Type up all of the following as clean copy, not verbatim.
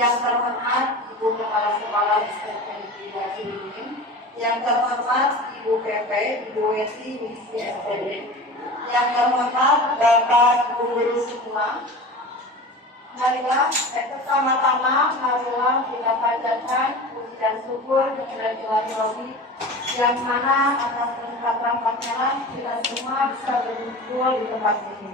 Yang terhormat Ibu Kepala Sekolah yang terhormat Ibu PP, Ibu Weti, Misi SPD, yang terhormat Bapak Ibu Guru semua. Marilah pertama-tama marilah kita panjatkan puji dan syukur kepada Ilahi yang mana atas berkat rahmatnya kita semua bisa berkumpul di tempat ini.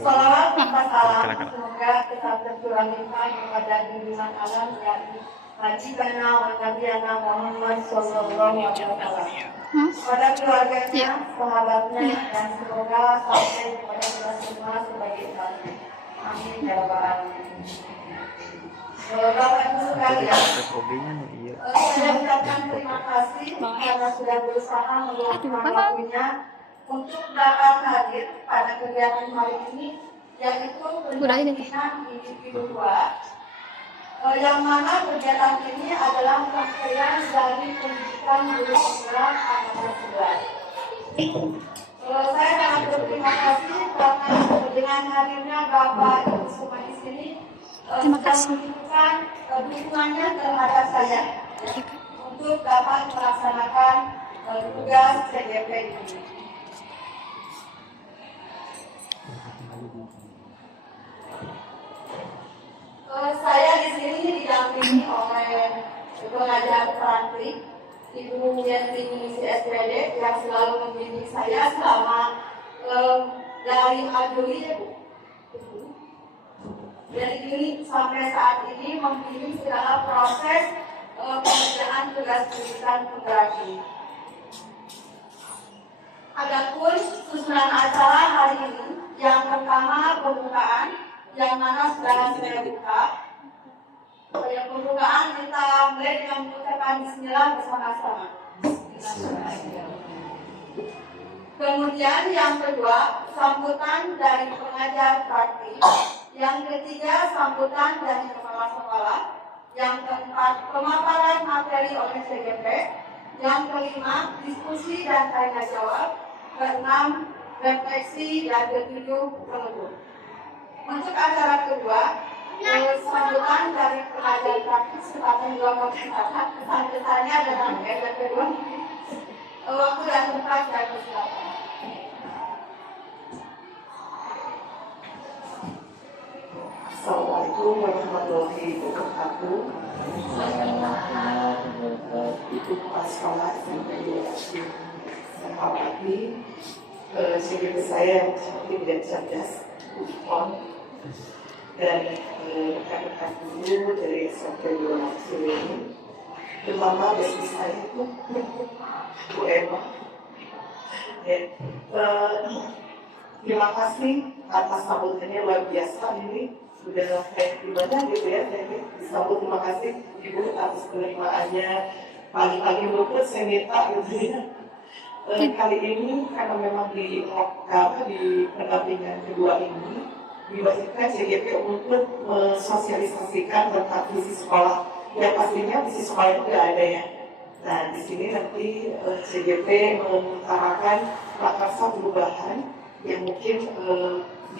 Salawat serta salam semoga tetap tercurahkan kepada junjungan alam yakni Majibana wa Nabiana Muhammad Sallallahu Alaihi Wasallam, pada keluarganya, sahabatnya, dan semoga sampai kepada kita semua sebagai umatnya. Amin ya rabbal alamin. Bapak Ibu sekalian, saya ucapkan terima kasih karena sudah berusaha meluangkan waktunya untuk dapat hadir pada kegiatan hari ini, yaitu pendampingan individu 2, yang mana kegiatan ini adalah rangkaian dari pendidikan guru penggerak angkatan 11. Saya sangat berterima kasih karena dengan hadirnya Bapak Ibu semua di sini menunjukkan dukungannya terhadap saya untuk dapat melaksanakan tugas CGP ini. Saya di sini didampingi oleh pengajar Prantri, Ibu Yenti Misi SPD yang selalu membimbing saya selama dari Juli, dari Juli sampai saat ini membimbing segala proses pengerjaan tugas pendidikan penggerak ini. Adapun susunan acara hari ini, yang pertama pembukaan, yang mana sudah saya buka. Yang pembukaan kita mulai dengan mengucapkan bismillah bersama-sama. Kemudian yang kedua, sambutan dari pengajar praktik. Yang ketiga, sambutan dari kepala sekolah. Yang keempat, pemaparan materi oleh CGP. Yang kelima, diskusi dan tanya jawab. Keenam, refleksi, dan ketujuh, penutup. Untuk acara kedua, sambutan dari pengajar praktis kesempatan 2 peserta, kesan-kesannya adalah yang kedua, waktu dan tempat dan persilapan. Assalamualaikum warahmatullahi wabarakatuh. Ibu Kepala Sekolah SMP saya hormati CGP saya yang cantik dan cerdas, dan rekan-rekan guru dari SMP 2 ini, terutama besi saya itu Bu Emma. Terima kasih atas sambutannya, luar biasa. Ini sudah kayak gimana gitu ya, disambut. Terima kasih Ibu atas penerimaannya. Pagi-pagi luput saya minta gitu ya. Kali ini karena memang di pendampingan kedua ini diwajibkan CGP untuk mensosialisasikan tentang visi sekolah. Ya pastinya visi sekolah itu nggak ada ya. Nah di sini nanti CGP mengutarakan prakarsa perubahan yang mungkin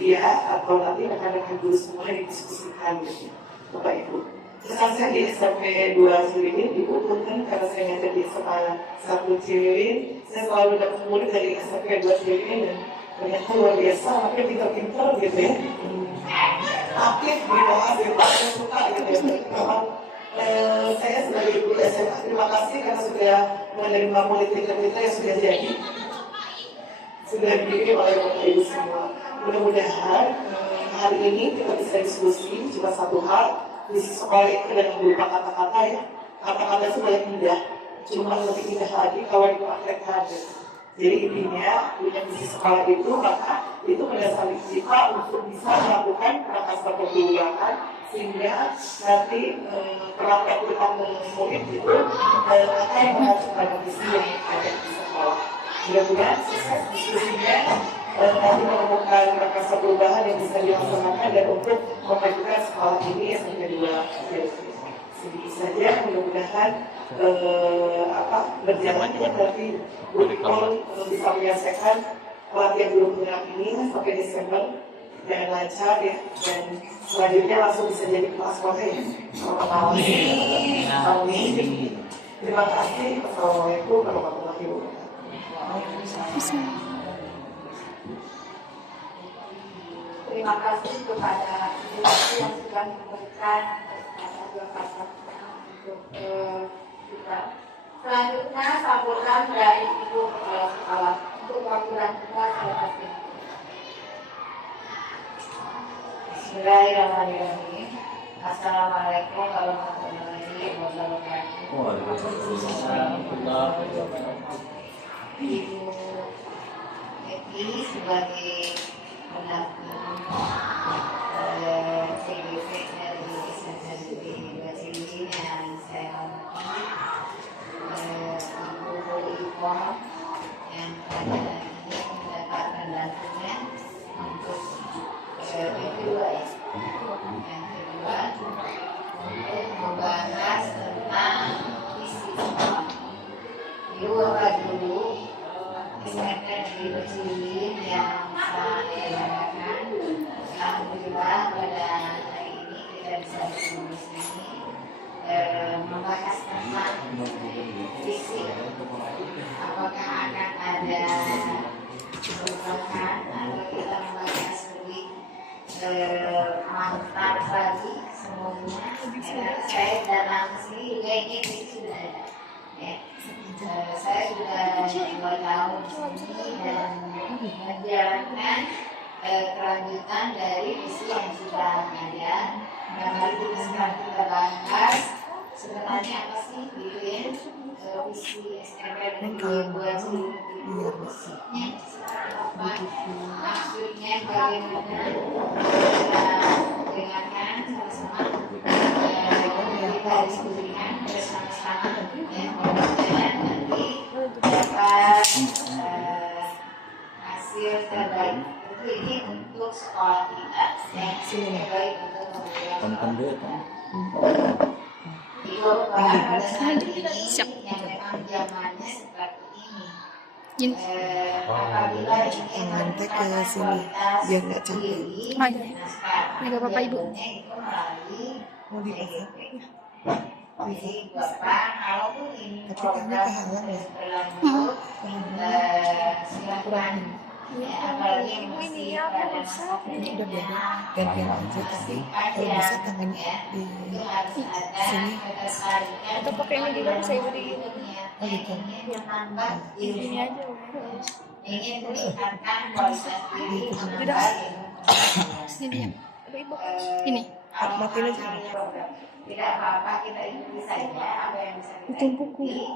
dia atau nanti rekan-rekan guru semua didiskusikan gitu, Bapak Ibu. Pesan saya di SMP 2 Ciwidin, Ibu punten karena saya ngajar di SMA 1 Ciwidin, saya selalu dapat murid dari SMP 2 Ciwidin dan ternyata luar biasa, makanya pintar-pintar gitu ya. Aktif di bawah saya suka gitu ya. Memang saya sebagai guru SMA terima kasih karena sudah menerima murid pintar-pintar yang sudah jadi, sudah dibimbing oleh Bapak Ibu semua. Mudah-mudahan hari ini kita bisa diskusi cuma satu hal, visi sekolah itu dengan berupa kata-kata ya. Kata-kata itu boleh indah, cuma lebih indah lagi kalau dipraktekkan. Jadi intinya punya visi sekolah itu, maka itu mendasari kita untuk bisa melakukan prakasa perubahan sehingga nanti perlakuan kita murid itu akan mengacu pada visi yang ada di sekolah. Mudah-mudahan sukses diskusinya nanti menemukan prakasa perubahan yang bisa dilaksanakan dan untuk memajukan sekolah ini yang kedua. Sedikit saja, mudah-mudahan berjalan ya berarti Bukol bisa menyelesaikan pelatihan 20 ini sampai Desember dengan lancar ya, dan selanjutnya langsung bisa jadi kelas sekolah ya. Amin. Terima kasih. Assalamualaikum warahmatullahi wabarakatuh. Terima kasih kepada ibu yang sudah memberikan untuk kita. Selanjutnya sambutan dari ibu kepala sekolah untuk perwakilan kita saya kasih. Bismillahirrahmanirrahim. Assalamualaikum warahmatullahi wabarakatuh. Ibu Eki sebagai pendamping CGV dari SMSD Bacili yang saya hormati, Ibu Ipon yang pada hari ini mendapat pendampingan untuk yang kedua untuk membahas tentang visi sekolah. Ibu Bapak dulu SMSD Bacili yang saya banggakan. Alhamdulillah pada hari ini kita bisa bertemu di sini membahas tentang visi. Apakah akan ada perubahan atau kita membahas lebih mantap lagi semuanya? Saya datang ke sini juga ini sudah ada. Ya. Saya sudah 2 tahun di sini dan menjalankan kelanjutan dari visi yang sudah ada. Yang hari ini sekarang kita bahas sebenarnya apa sih gitu ya, visi SMK 2020 itu visinya apa, maksudnya bagaimana, kita dengarkan sama-sama, kita diskusikan bersama-sama ya, mudah-mudahan nanti dapat hasil terbaik. Ini untuk sekolah kita yang terbaik untuk membuat Ibu pada saat ini yang memang zamannya seperti ini. Apabila ingin nanti ke sini biar nggak capek. Ini gak apa-apa Ibu. Mau dipasang? Jadi Bapak kalaupun ini Tapi kayaknya kehalang ya. berlanjut, silakan. Ya, apalagi yang mesti pada masa Udah biarin gantian aja, tapi kalau bisa tangannya di sini. Atau pakai ini juga bisa Ibu di Oh gitu. ini aja. ingin meningkatkan kualitas diri Tidak. Ini ya. Apa Ibu? Ini. Matiin aja. Tidak apa-apa, kita ikuti saja apa yang bisa kita Itu buku. ikuti.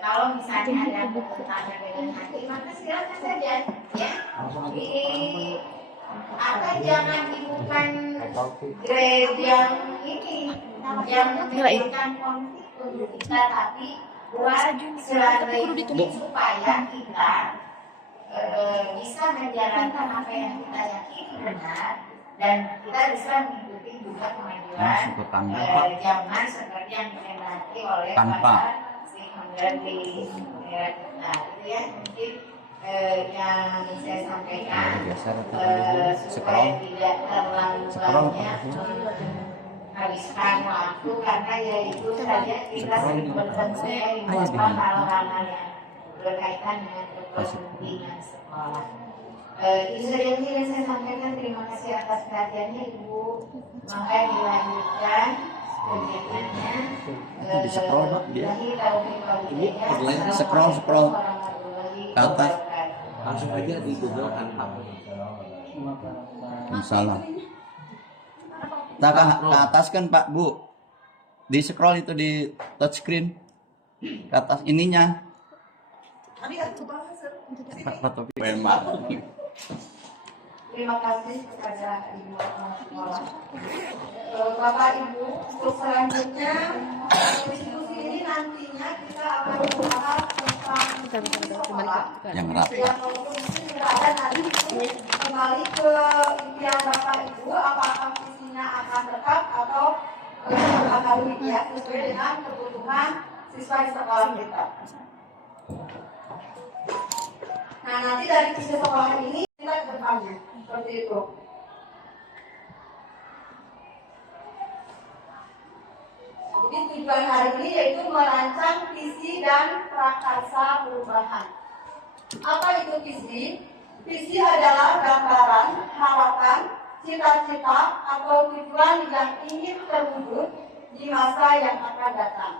Kalau misalnya ada bertentangan dengan hati, maka silakan saja ya. Apa jangan dibukan grade yang ini yang menimbulkan konflik untuk kita, tapi buat strategi supaya kita bisa menjalankan apa yang kita yakini benar dan kita bisa mengikuti juga kemajuan zaman seperti yang dikehendaki oleh para stakeholder di negara kita. Itu ya mungkin yang saya sampaikan supaya tidak terlalu banyak menghabiskan waktu, karena ya itu saja kita sering bertemu ya di beberapa hal-hal yang berkaitan dengan kepentingan sekolah. Itu saja yang saya sampaikan. Terima kasih atas perhatiannya Ibu. Maka dilanjutkan kegiatannya. Di scroll Pak dia. Ini scroll ke atas. Langsung aja di Google Antam. Salah. Nah, ke atas kan Pak Bu, di scroll itu di touchscreen ke atas ininya. Pak Topik memang. Terima kasih kepada Ibu Kepala Sekolah. Bapak Ibu, untuk selanjutnya diskusi ini nantinya kita akan membahas tentang sekolah. Yang rapi. Yang walaupun mungkin tidak ada nanti kembali ke impian Bapak Ibu, apakah visinya akan tetap atau akan ya sesuai dengan kebutuhan siswa di sekolah kita. Nah, nanti dari visi sekolah ini kita ke depannya seperti itu. Jadi tujuan hari ini yaitu merancang visi dan prakarsa perubahan. Apa itu visi? Visi adalah gambaran, harapan, cita-cita atau tujuan yang ingin terwujud di masa yang akan datang.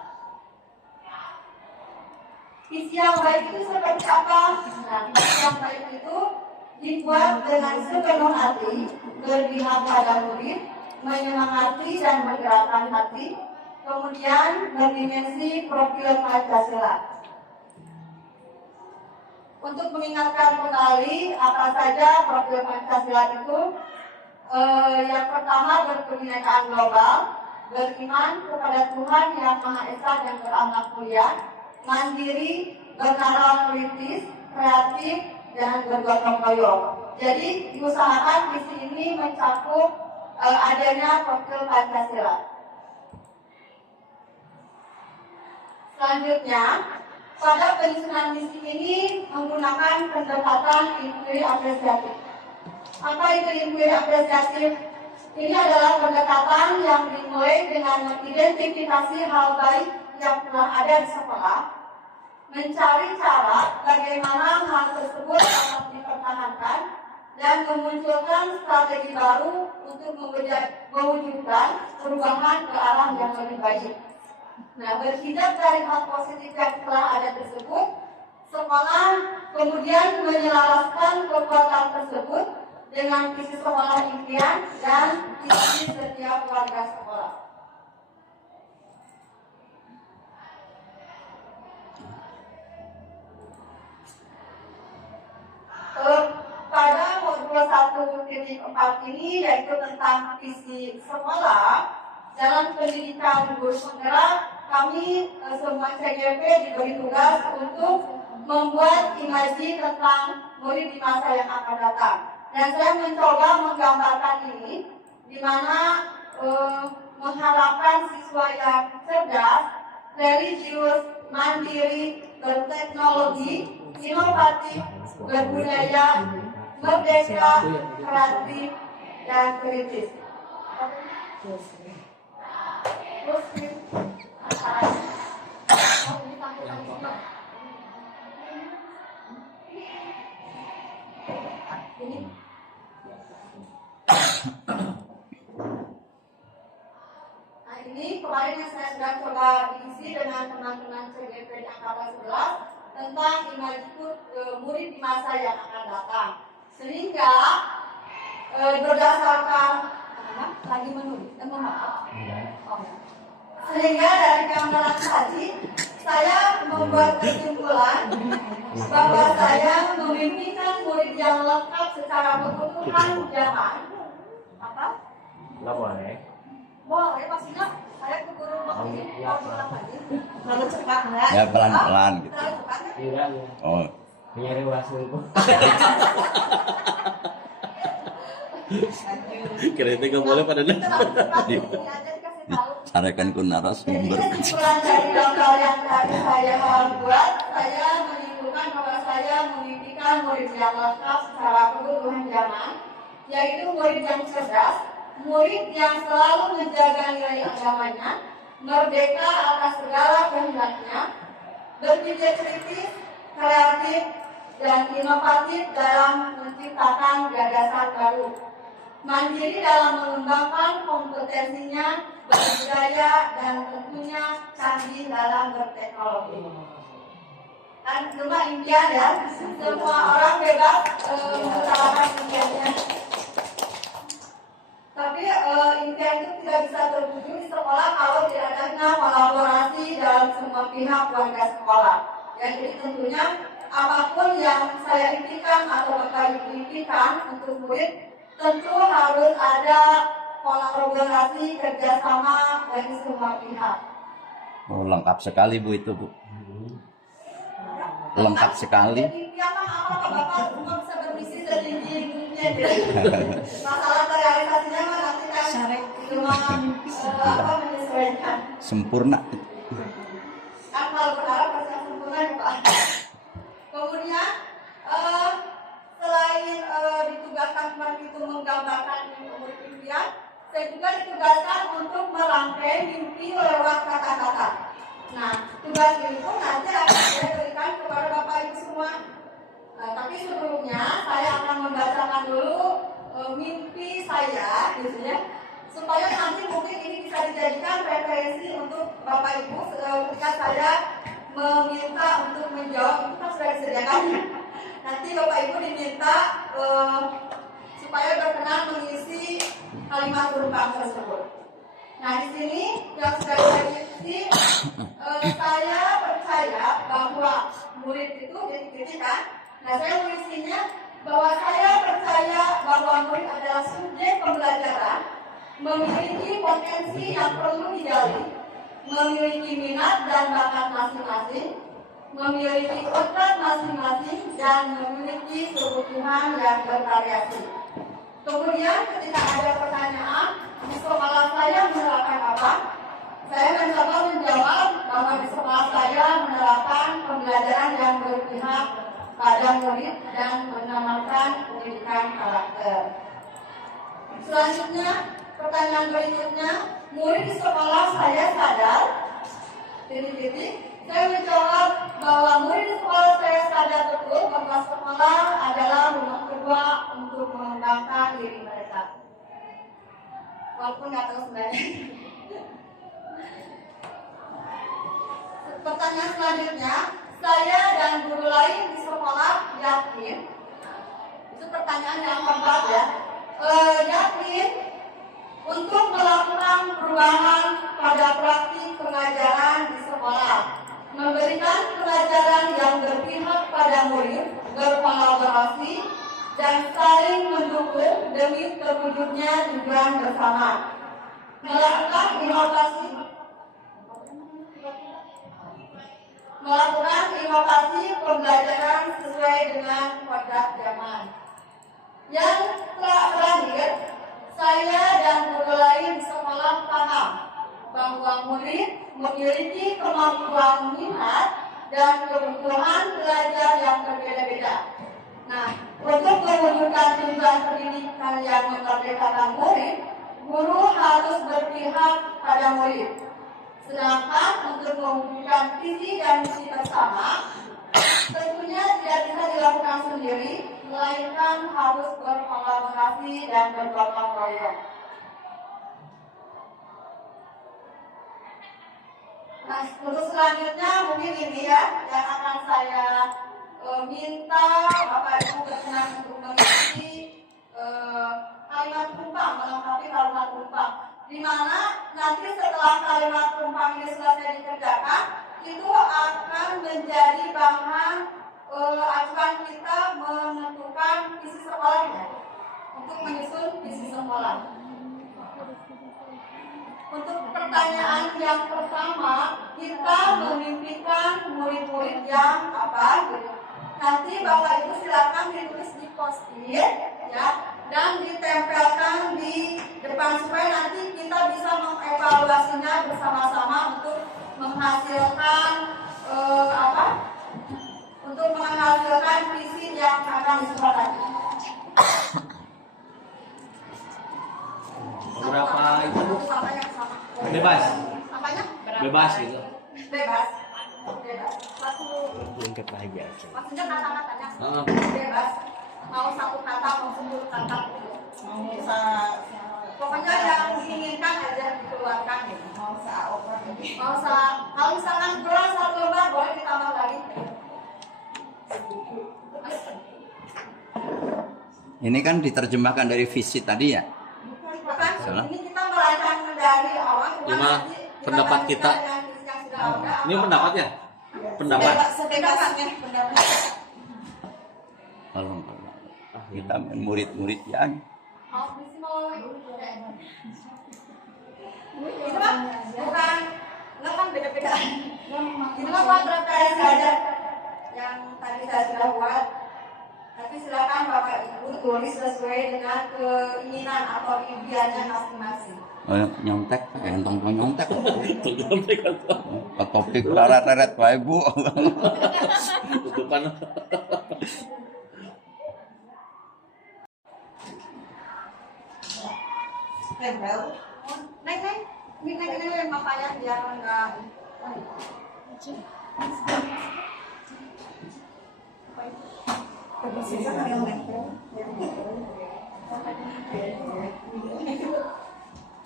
Visi yang baik itu seperti apa? Nah, visi yang baik itu dibuat dengan sepenuh hati, berpihak pada murid, menyemangati dan menggerakkan hati, kemudian berdimensi profil Pancasila. Untuk mengingatkan kembali apa saja profil Pancasila itu, yang pertama berkebinekaan global, beriman kepada Tuhan yang Maha Esa dan berakhlak mulia, mandiri, bernalar kritis, kreatif, dan bergotong royong. Jadi diusahakan visi ini mencakup adanya profil Pancasila. Selanjutnya, pada penyusunan misi ini menggunakan pendekatan inquiry apresiatif. Apa itu inquiry apresiatif? Ini adalah pendekatan yang dimulai dengan mengidentifikasi hal baik yang telah ada di sekolah, mencari cara bagaimana hal tersebut dapat dipertahankan, dan memunculkan strategi baru untuk mewujudkan perubahan ke arah yang lebih baik. Nah, berhijab dari hal positif yang telah ada tersebut, sekolah kemudian menyelaraskan kekuatan tersebut dengan visi sekolah impian dan visi setiap warga sekolah. Pada modul 1.4 ini yaitu tentang visi sekolah, dalam pendidikan guru penggerak, kami semua CGP diberi tugas untuk membuat imaji tentang murid di masa yang akan datang. Dan saya mencoba menggambarkan ini, di mana mengharapkan siswa yang cerdas, religius, mandiri, berteknologi, inovatif, berbudaya, merdeka, kreatif, dan kritis. Ini kemarin yang saya sudah coba diisi dengan teman-teman CGP di angkatan 11 tentang imaji murid di masa yang akan datang. Sehingga berdasarkan lagi menulis, sehingga dari gambaran tadi saya membuat kesimpulan bahwa saya memimpikan murid yang lengkap secara kebutuhan zaman. Apa? Nggak boleh. Boleh, maksudnya saya ke guru begini, mau bilang lagi. Terlalu cepat nggak? Ya pelan-pelan gitu. Terlalu cepat nggak? Tidak. Oh. Nyari wasulku. Kira-kira nggak boleh pada Terlalu cepat, ini aja dikasih tahu. Sarekan ku narasumber. Jadi kesimpulan dari gambar yang tadi saya buat, saya menyimpulkan bahwa saya memimpikan murid yang lengkap secara kebutuhan zaman, yaitu murid yang cerdas, murid yang selalu menjaga nilai agamanya, merdeka atas segala kehendaknya, berpikir kritis, kreatif, dan inovatif dalam menciptakan gagasan baru, mandiri dalam mengembangkan kompetensinya, berbudaya, dan tentunya canggih dalam berteknologi. Dan cuma impian ya, semua orang bebas mengutarakan impiannya. Tapi impian itu tidak bisa terwujud di sekolah kalau tidak adanya kolaborasi dalam semua pihak warga sekolah. Ya, jadi tentunya apapun yang saya impikan atau Bapak Ibu impikan untuk murid, tentu harus ada kolaborasi kerjasama dari semua pihak. Oh, lengkap sekali Bu itu Bu. Lengkap sekali. Jadi impian apa Bapak semua bisa bermisi setinggi mungkin. Masalah realisasinya mah nanti kan cuma menyesuaikan. Sempurna. Kan kalau berharap pasti yang sempurna ya Pak. Kemudian selain ditugaskan seperti itu menggambarkan murid impian, saya juga ditugaskan untuk merangkai mimpi lewat kata-kata. Nah, tugas ini pun nanti akan saya berikan kepada Bapak Ibu semua. Tapi sebelumnya saya akan membacakan dulu mimpi saya, gitu ya, supaya nanti mungkin ini bisa dijadikan referensi untuk Bapak Ibu ketika saya meminta untuk menjawab, itu kan sudah disediakan. Nanti Bapak Ibu diminta supaya berkenan mengisi kalimat berupa tersebut. Nah, di sini yang sudah saya isi, saya percaya bahwa murid itu titik-titik kan. Nah, saya mengisinya bahwa saya percaya bahwa murid adalah subjek pembelajaran, memiliki potensi yang perlu digali, memiliki minat dan bakat masing-masing, memiliki kodrat masing-masing, dan memiliki kebutuhan yang bervariasi. Kemudian ketika ada pertanyaan, di sekolah saya menerapkan apa? Saya mencoba menjawab bahwa di sekolah saya menerapkan pembelajaran yang berpihak pada murid dan menanamkan pendidikan karakter. Selanjutnya, pertanyaan berikutnya, murid di sekolah saya sadar, saya menjawab bahwa murid di sekolah saya sadar betul bahwa sekolah adalah rumah kedua untuk mengembangkan diri mereka. Walaupun nggak tahu sebenarnya. Pertanyaan selanjutnya, saya dan guru lain di sekolah yakin, itu pertanyaan yang keempat ya, yakin untuk melakukan perubahan pada praktik pengajaran di sekolah, memberikan pelajaran yang berpihak pada murid, berkolaborasi, dan saling mendukung demi terwujudnya tujuan bersama. Melakukan inovasi pembelajaran sesuai dengan kodrat zaman. Yang terakhir, saya dan guru lain di sekolah paham bahwa murid memiliki kemampuan minat dan kebutuhan belajar yang berbeda-beda. Nah, untuk mewujudkan tujuan pendidikan yang memerdekakan murid, guru harus berpihak pada murid. Sedangkan untuk mewujudkan visi dan misi bersama, tentunya tidak bisa dilakukan sendiri, melainkan harus berkolaborasi dan bergotong royong. Nah, untuk selanjutnya mungkin ini ya yang akan saya minta Bapak Ibu berkenan untuk mengisi kalimat tumpang, melengkapi kalimat tumpang, di mana nanti setelah kalimat tumpang ini selesai dikerjakan, itu akan menjadi bahan acuan kita menentukan visi sekolahnya untuk menyusun visi sekolah. Untuk pertanyaan yang pertama, kita memimpikan murid-murid yang apa gitu. Nanti Bapak Ibu silakan ditulis di post-it ya, dan ditempelkan di depan supaya nanti kita bisa mengevaluasinya bersama-sama untuk menghasilkan untuk menghasilkan visi yang akan disepakati. Berapa itu Bu? Sampainya sama. Bebas. Sampainya? Bebas gitu. Bebas. Satu. Ungkit lagi aja. Maksudnya kata-katanya Heeh. bebas. Mau satu kata, mau 10 kata. Pokoknya yang diinginkan aja dikeluarkan gitu. Kalau misalkan kurang satu lembar boleh ditambah lagi. Ini kan diterjemahkan dari visi tadi ya. Bukan Salah. Ini kita merancang dari awal. Gimana pendapat kita? Ini pendapatnya? Pendapat. Sebebasnya pendapat. Kalau kita murid-murid yang Itu mah bukan, nggak kan beda-beda. Itu mah kontrak saja yang tadi saya sudah buat. Tapi silakan Bapak Ibu tulis sesuai dengan keinginan atau impiannya masing-masing. nyontek, entong nyontek. Ke topik larat-larat wae Bu. Tutupan. Tempel. Neng, ini yang bapaknya biar enggak.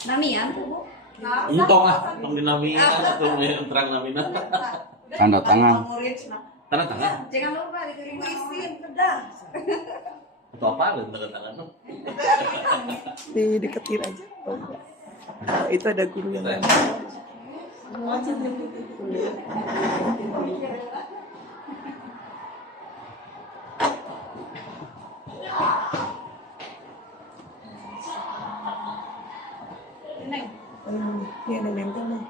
Namian tuh Bu. Entong tong dinamian atau terang naminan. Tanda tangan. Tanda tangan. Jangan lupa diterima izin, sudah. Atau apa tanda tangan? Dideketin aja. Oh, itu ada guru yang lain. Ini ada nempel nih.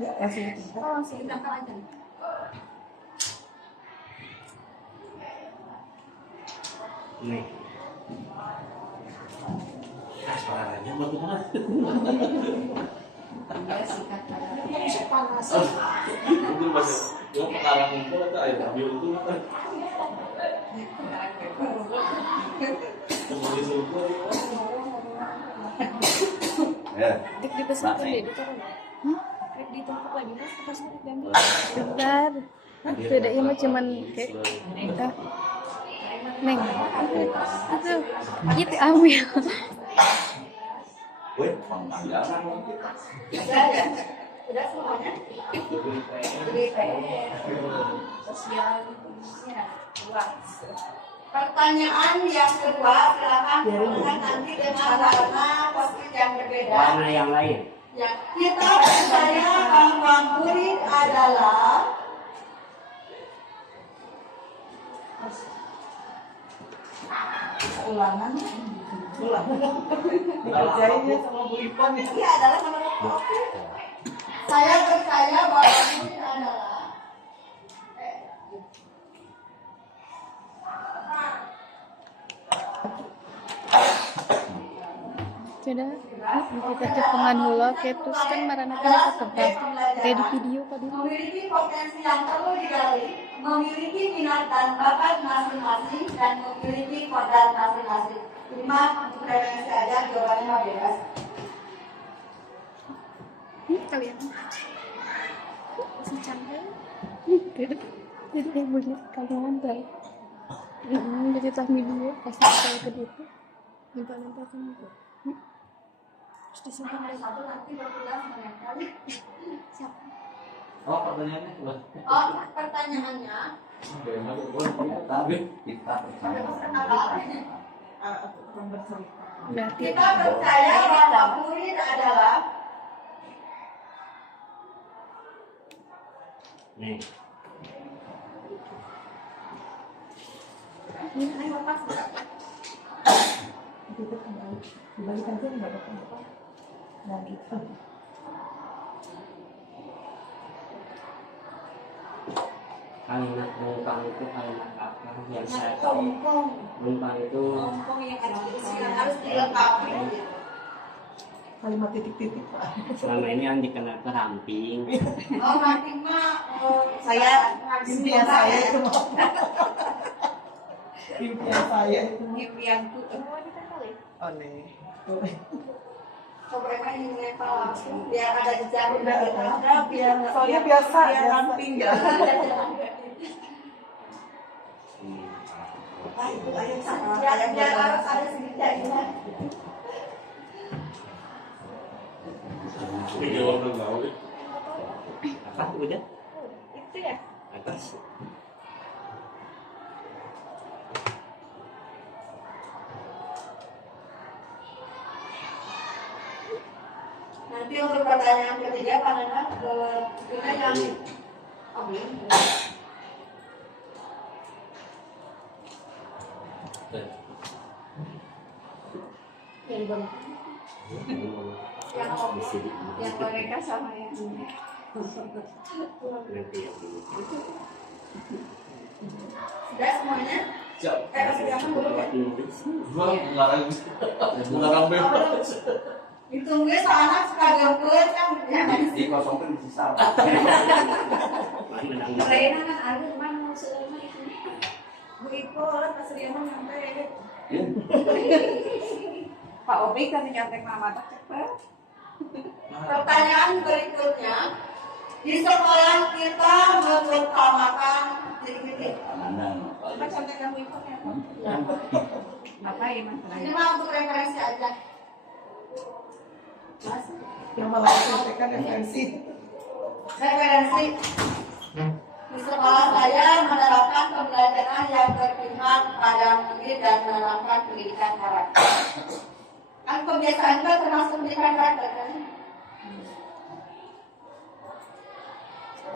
Enggak langsung. Oh, langsung ditangkap aja. Nih. Suaranya batu banget. Panas. Itu masih yo pekarang itu atau air ambil itu kan. Kemudian suruh Ya. Dik dipesan deh, ditaruh. Dik ditumpuk lagi mas, pas diambil. Bentar. Beda mah cuman kayak Neng. Itu gitu ambil. Wih, panggilan. Sudah semuanya. Beli sosial luas. Pertanyaan yang kedua, silakan tuliskan nanti dengan warna post-it yang berbeda. Warna yang lain. Ya, kita percaya bahwa murid adalah Ulangan. Dikerjainnya sama Bu Ipan ya. ini adalah menurut post-it. Saya percaya bahwa murid adalah Sudah. Kita cepengan hula kayak terus kan marana kita tebak. Kayak di video tadi. memiliki potensi yang perlu digali, memiliki minat dan bakat masing-masing, dan memiliki kodrat masing-masing. Lima untuk referensi aja, jawabannya mah bebas. Kalian. Si canggih. Jadi kayak bunyi kalian tahu. Jadi tas video kasih saya ke dia. Nempel-nempel sama itu. Terus disimpan lagi. Satu nanti bertugas menempel. Siapa? Oh, pertanyaannya coba. Oh, pertanyaannya, Tapi kita percaya. Berarti kita percaya bahwa murid adalah Nih. Dibalikan aja nggak apa-apa. Nah gitu. Kalimat numpang itu kalimat apa yang saya tahu? Numpang itu ngomong yang harus dilengkapi. Kalimat titik-titik Pak. selama ini yang dikenal keramping. Oh, nanti mah Saya impian saya itu mau. Impian saya itu mau. impianku. Oh nih. Coba ini menempel langsung biar ada jejak Udah, ada biar soalnya biasa, biar biasa. ramping ya. Ah itu ayam sama. Biar harus ada sedikitnya. Jawab dong tahu deh. Apa udah? Itu ya. Atas. Nanti untuk pertanyaan ketiga, karena kita yang yang mereka sama yang sudah semuanya. Siap. Persiapan dulu ya. Gua ngarang bebas. Ditunggu soalnya suka gempur kan. Dikosongkan di sisa. Reina kan ada cuman mau selama itu. Bu Ipo orang keseriaman sampai. Pak Obi kan nyantek mama tak cepet. Pertanyaan berikutnya, di sekolah kita mengutamakan titik-titik. Coba contohkan Bu Ipo ya. Apa ya mas? Ini mah untuk referensi aja. Mas, Yang malah sampaikan referensi. referensi. Di sekolah saya menerapkan pembelajaran yang berpihak pada murid dan menerapkan pendidikan karakter. Kan kebiasaan itu termasuk pendidikan karakter kan?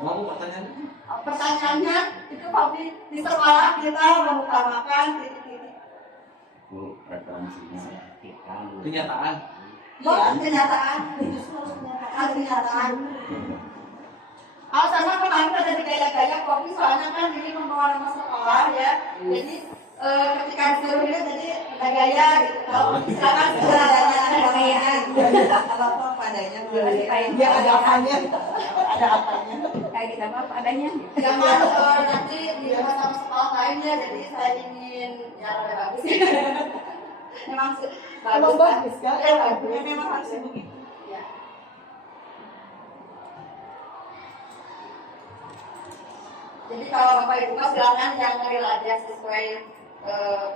Mau pertanyaannya? Pertanyaannya itu Papi, di sekolah kita mengutamakan titik-titik. Kenyataan. Kenyataan. Kenyataan. Kalau sama kemarin ada di gaya-gaya kopi, soalnya kan ini membawa nama sekolah ya. Jadi ketika disuruh ini jadi gaya gitu. Kalau silakan ada gaya. Kalau apa padanya, dia ada apanya, ada apanya. Kayak kita apa adanya. Jangan nanti di sama sekolah lainnya. Jadi saya ingin yang lebih bagus. Memang bagus kan? Memang harus begitu. Jadi kalau Bapak Ibu silakan yang real aja sesuai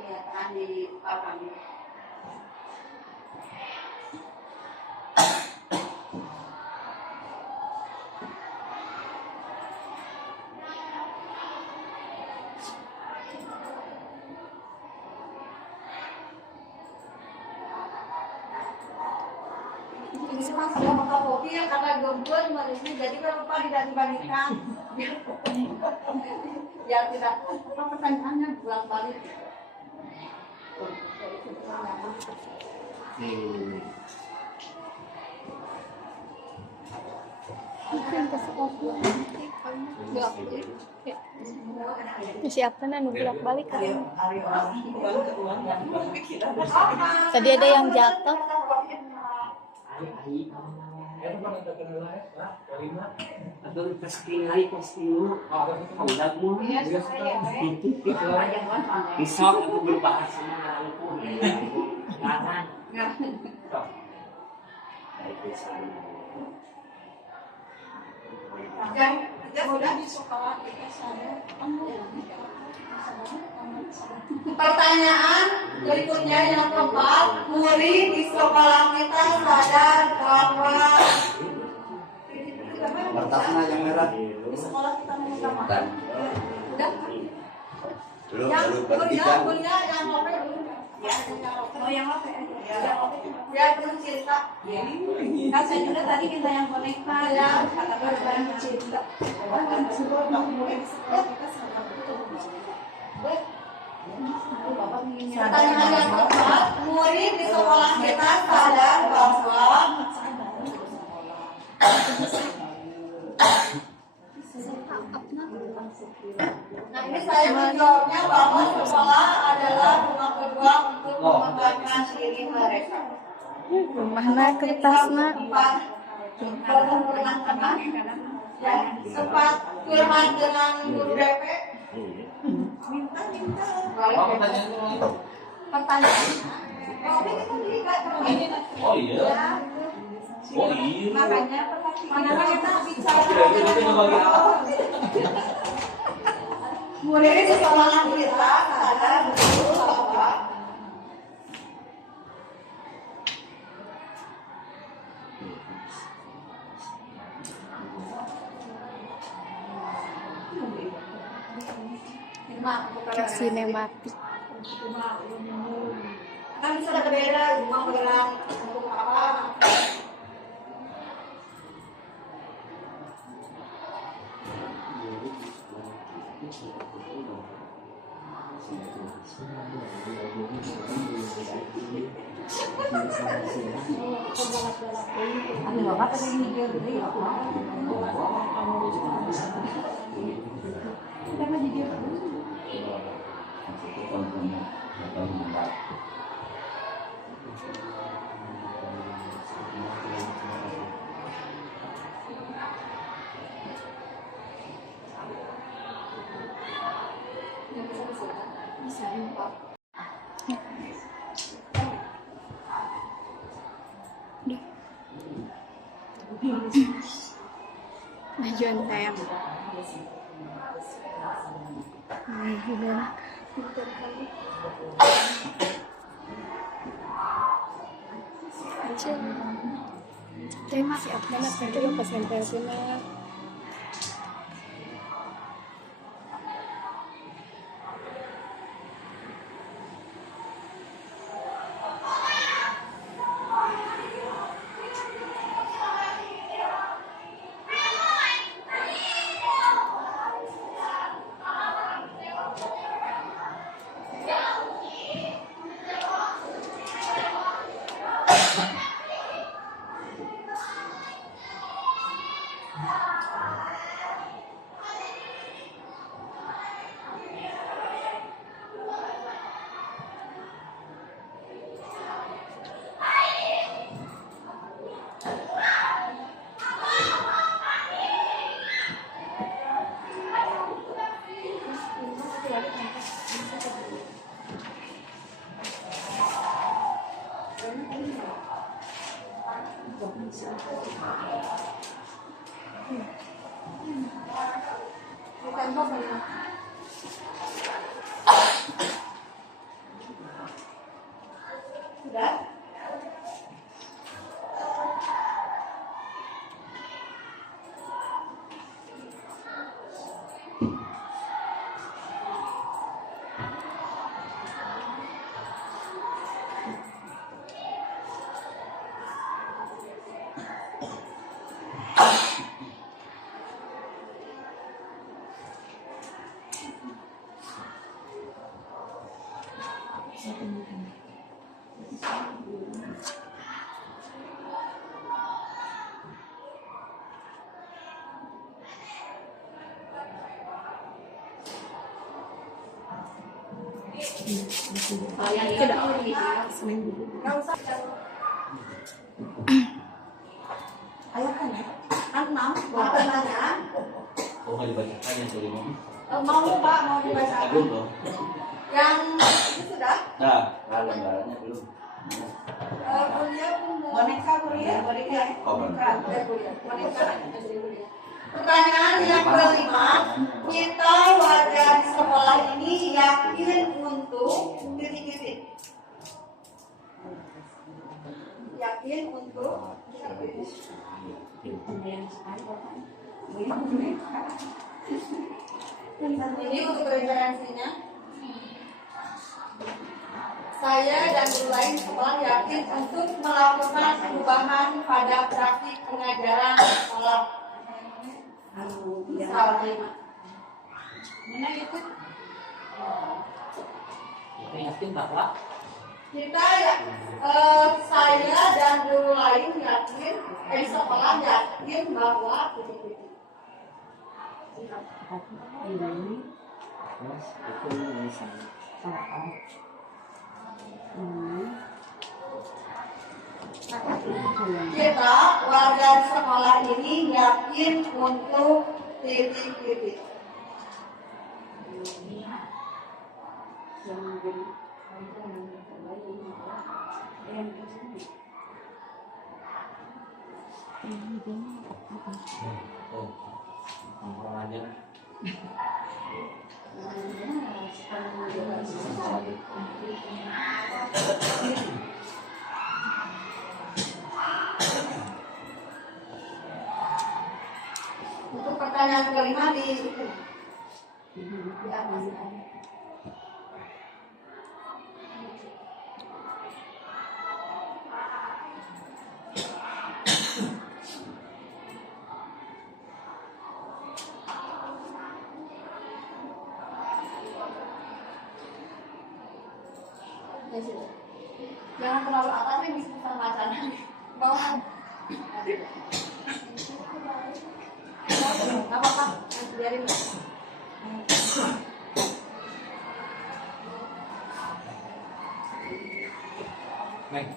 kenyataan di lapangan. Ini memang sudah makan kopi yang karena gembul jadi kalau Bapak tidak dibandingkan. Ya tidak, pertanyaannya bulan balik. Siapa anu bolak balik kan? Tadi ada yang jatuh. Atau pasti lagi pasti lu, udah mu, besok aku berbahas sama aku, jangan. Yang sudah di sekolah kita sadar. Pertanyaan berikutnya yang keempat, murid di sekolah kita sadar bahwa Warna yang merah. di sekolah kita mengutamakan. Udah? Belum, Yang baru kuliah yang lope belum? Ya, mau yang lope aja. Ya, terus cerita. Kan saya juga tadi kita yang boneka ya, kata bareng cerita. Pertanyaan yang keempat, murid di sekolah kita sadar bahwa nah ini saya menjawabnya bahwa sekolah adalah rumah kedua untuk mengembangkan diri mereka. Rumahna kertasna. Tempat berhubungan teman, ya, sempat firman dengan guru DP. Minta. Apa pertanyaannya? Pertanyaan. Tapi kita lihat pertanyaan. Oh iya. Ya. Oh iya. Makanya kita bicara Kira-kira itu bagi apa? murid di sekolah kita sadar betul bahwa Sinematik. kan bisa berbeda rumah bergerak untuk apa Majuan sayang. Udah. Kecil. Tapi masih up banget nanti lo pas nempel sini. Sudah? Ayo kan ya? Kan 6, pertanyaan. Oh, nggak dibacakan yang kelima. Mau Pak, mau dibacakan? Belum dong. Yang itu sudah? Nah, lembarannya belum. Kuliah belum. Boneka kuliah, boneka. Oh, Boneka. Pertanyaan yang kelima, kita warga di sekolah ini yakin untuk titik-titik. Yakin untuk titik-titik. Ini untuk referensinya. Saya dan guru lain sekolah yakin untuk melakukan perubahan pada praktik pengajaran sekolah. Misalnya, mana itu? Kita yakin bahwa Kita ya, saya dan guru lain yakin, sekolah yakin bahwa ini terus itu misalnya kita warga sekolah ini yakin untuk titik-titik. Oh, ngomong aja. Untuk pertanyaan kelima di atas. di situ. Jangan terlalu atas, ini bisa sama macan. Bawah. Nggak apa-apa, biarin. Neng.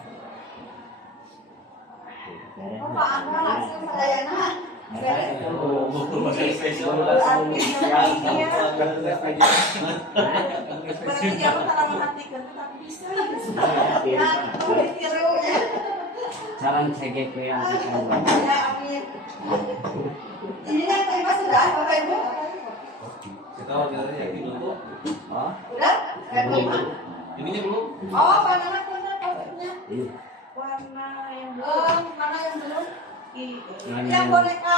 Bapak Angga langsung Sadayana. Berarti jangan terlalu hatikan, tapi bisa. Jalan cegek yang Ya, amin. Ini kan terima sudah, Bapak Ibu? Kita orangnya yakin dulu. Oh, Udah? Belum? Ininya belum. Oh, warna maksudnya? Warna yang belum, mana yang belum? Yang boneka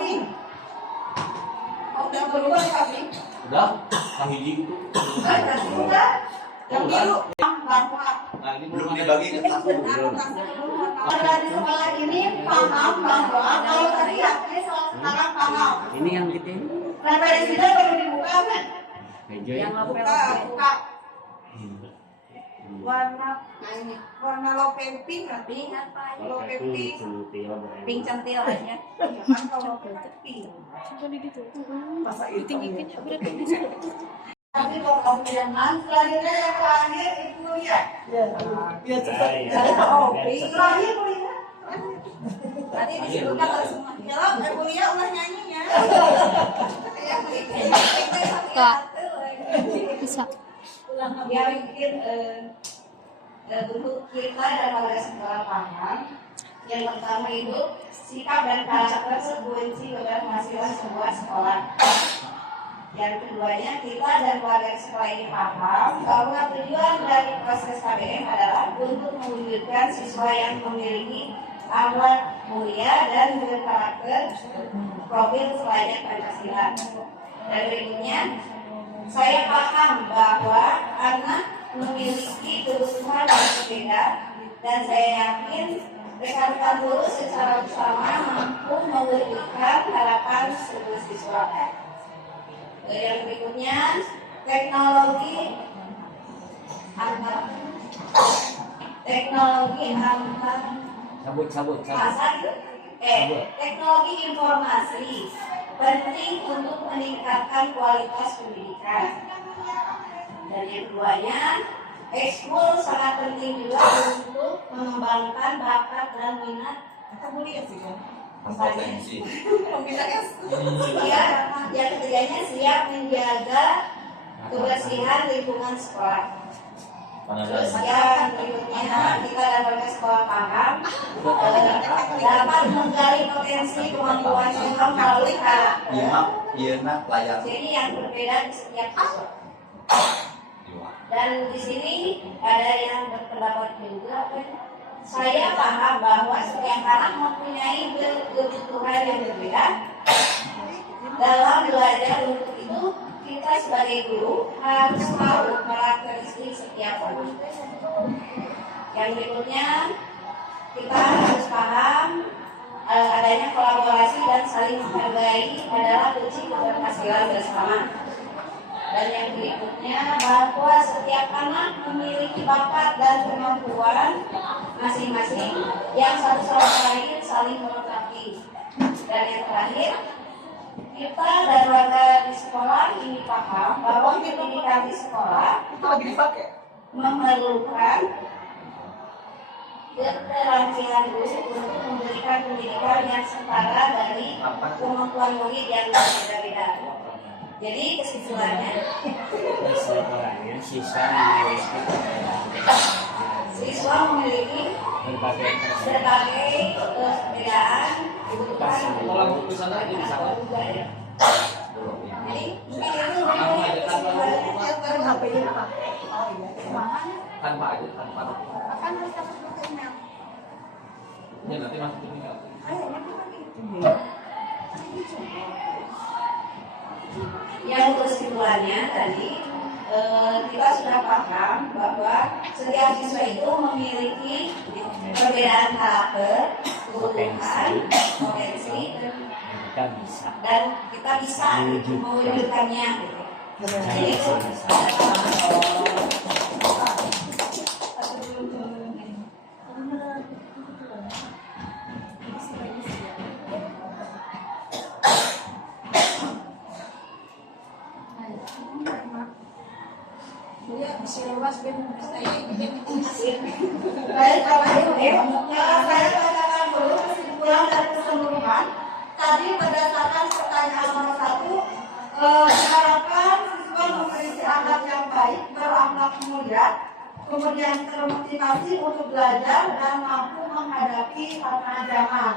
pink. Oh, yang belum boneka pink? Udah, yang hiji itu. Udah. Yang biru, bahwa Nah, ini Belum dibagi ke tamu. Pada di sekolah ini paham bahwa kalau tadi akhirnya sekarang paham. ini yang gede. Nah, dari sini baru dibuka kan? Bejo Yang ya. Buka. Warna lopen pink kan? Pink apa ya? Lopen pink. Pink centil aja. Jangan kalau pink. Coba di itu. Masa itu Ditinggikan ya berarti bisa. Tapi kalau kamu jangan, selanjutnya yang terakhir itu ya. ya cepat. Oh, terakhir kuliah. Tadi disebutkan oleh semua. Dalam kuliah ulah nyanyinya. Kak. Bisa. Dia bikin dulu kita dan warga sekolah paham. Yang pertama itu sikap dan karakter sekunci keberhasilan sebuah sekolah. Yang keduanya, kita dan warga sekolah ini paham bahwa tujuan dari proses KBM adalah untuk mewujudkan siswa yang memiliki akhlak mulia dan berkarakter profil selayaknya Pancasila. Dan berikutnya, saya paham bahwa anak memiliki kebutuhan yang berbeda dan saya yakin rekan-rekan guru secara bersama mampu mewujudkan harapan seluruh siswa. Yang berikutnya, teknologi antar Sabut. teknologi informasi penting untuk meningkatkan kualitas pendidikan. Dan yang keduanya, ekskul sangat penting juga untuk mengembangkan bakat dan minat. Potensi. Yang ketiganya siap menjaga kebersihan lingkungan sekolah. Terus yang berikutnya, kita dan warga sekolah paham dapat menggali potensi kemampuan siswa melalui karakter. Iya, layar. Jadi yang berbeda di setiap siswa. Dan di sini ada yang berpendapat juga, saya paham bahwa setiap anak mempunyai kebutuhan yang berbeda. Dalam belajar untuk itu, kita sebagai guru harus tahu karakteristik setiap anak. Yang berikutnya, kita harus paham adanya kolaborasi dan saling menghargai adalah kunci keberhasilan bersama. Dan yang berikutnya, bahwa setiap anak memiliki bakat dan kemampuan masing-masing yang satu sama lain saling melengkapi. Dan yang terakhir, kita dan warga di sekolah ini paham bahwa pendidikan di sekolah memerlukan keterampilan guru untuk memberikan pendidikan yang setara dari kemampuan murid yang berbeda-beda. Jadi kesimpulannya, siswa memiliki berbagai perbedaan kebutuhan. Jadi mungkin itu Tanpa aja, tanpa. akan harus dapat email. Ya nanti masuk tinggal. Yang kesimpulannya tadi kita sudah paham bahwa setiap siswa itu memiliki perbedaan karakter, kebutuhan, potensi, dan kita bisa mewujudkannya. Jadi itu Baik Bapak Ibu, saya bacakan dulu kesimpulan dari keseluruhan. Tadi berdasarkan pertanyaan nomor 1, diharapkan siswa memiliki akhlak yang baik, berakhlak mulia, kemudian termotivasi untuk belajar dan mampu menghadapi tantangan zaman.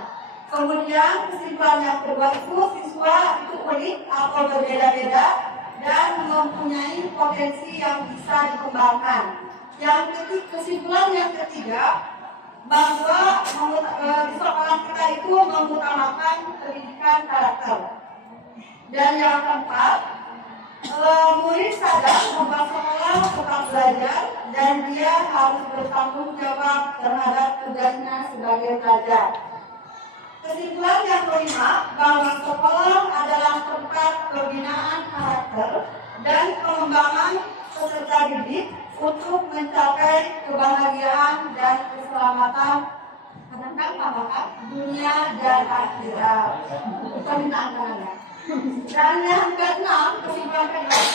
Kemudian kesimpulan yang kedua itu siswa itu unik atau berbeda-beda dan mempunyai potensi yang bisa dikembangkan. Kesimpulan yang ketiga, bahwa di sekolah kita itu mengutamakan pendidikan karakter. Dan yang keempat, murid sadar bahwa sekolah tetap belajar dan dia harus bertanggung jawab terhadap tugasnya sebagai pelajar. Kesimpulan yang kelima, bahwa sekolah adalah tempat pembinaan karakter dan pengembangan peserta didik untuk mencapai kebahagiaan dan keselamatan dunia dan akhirat. Permintaan Anda. Dan yang keenam, kesimpulan keenam,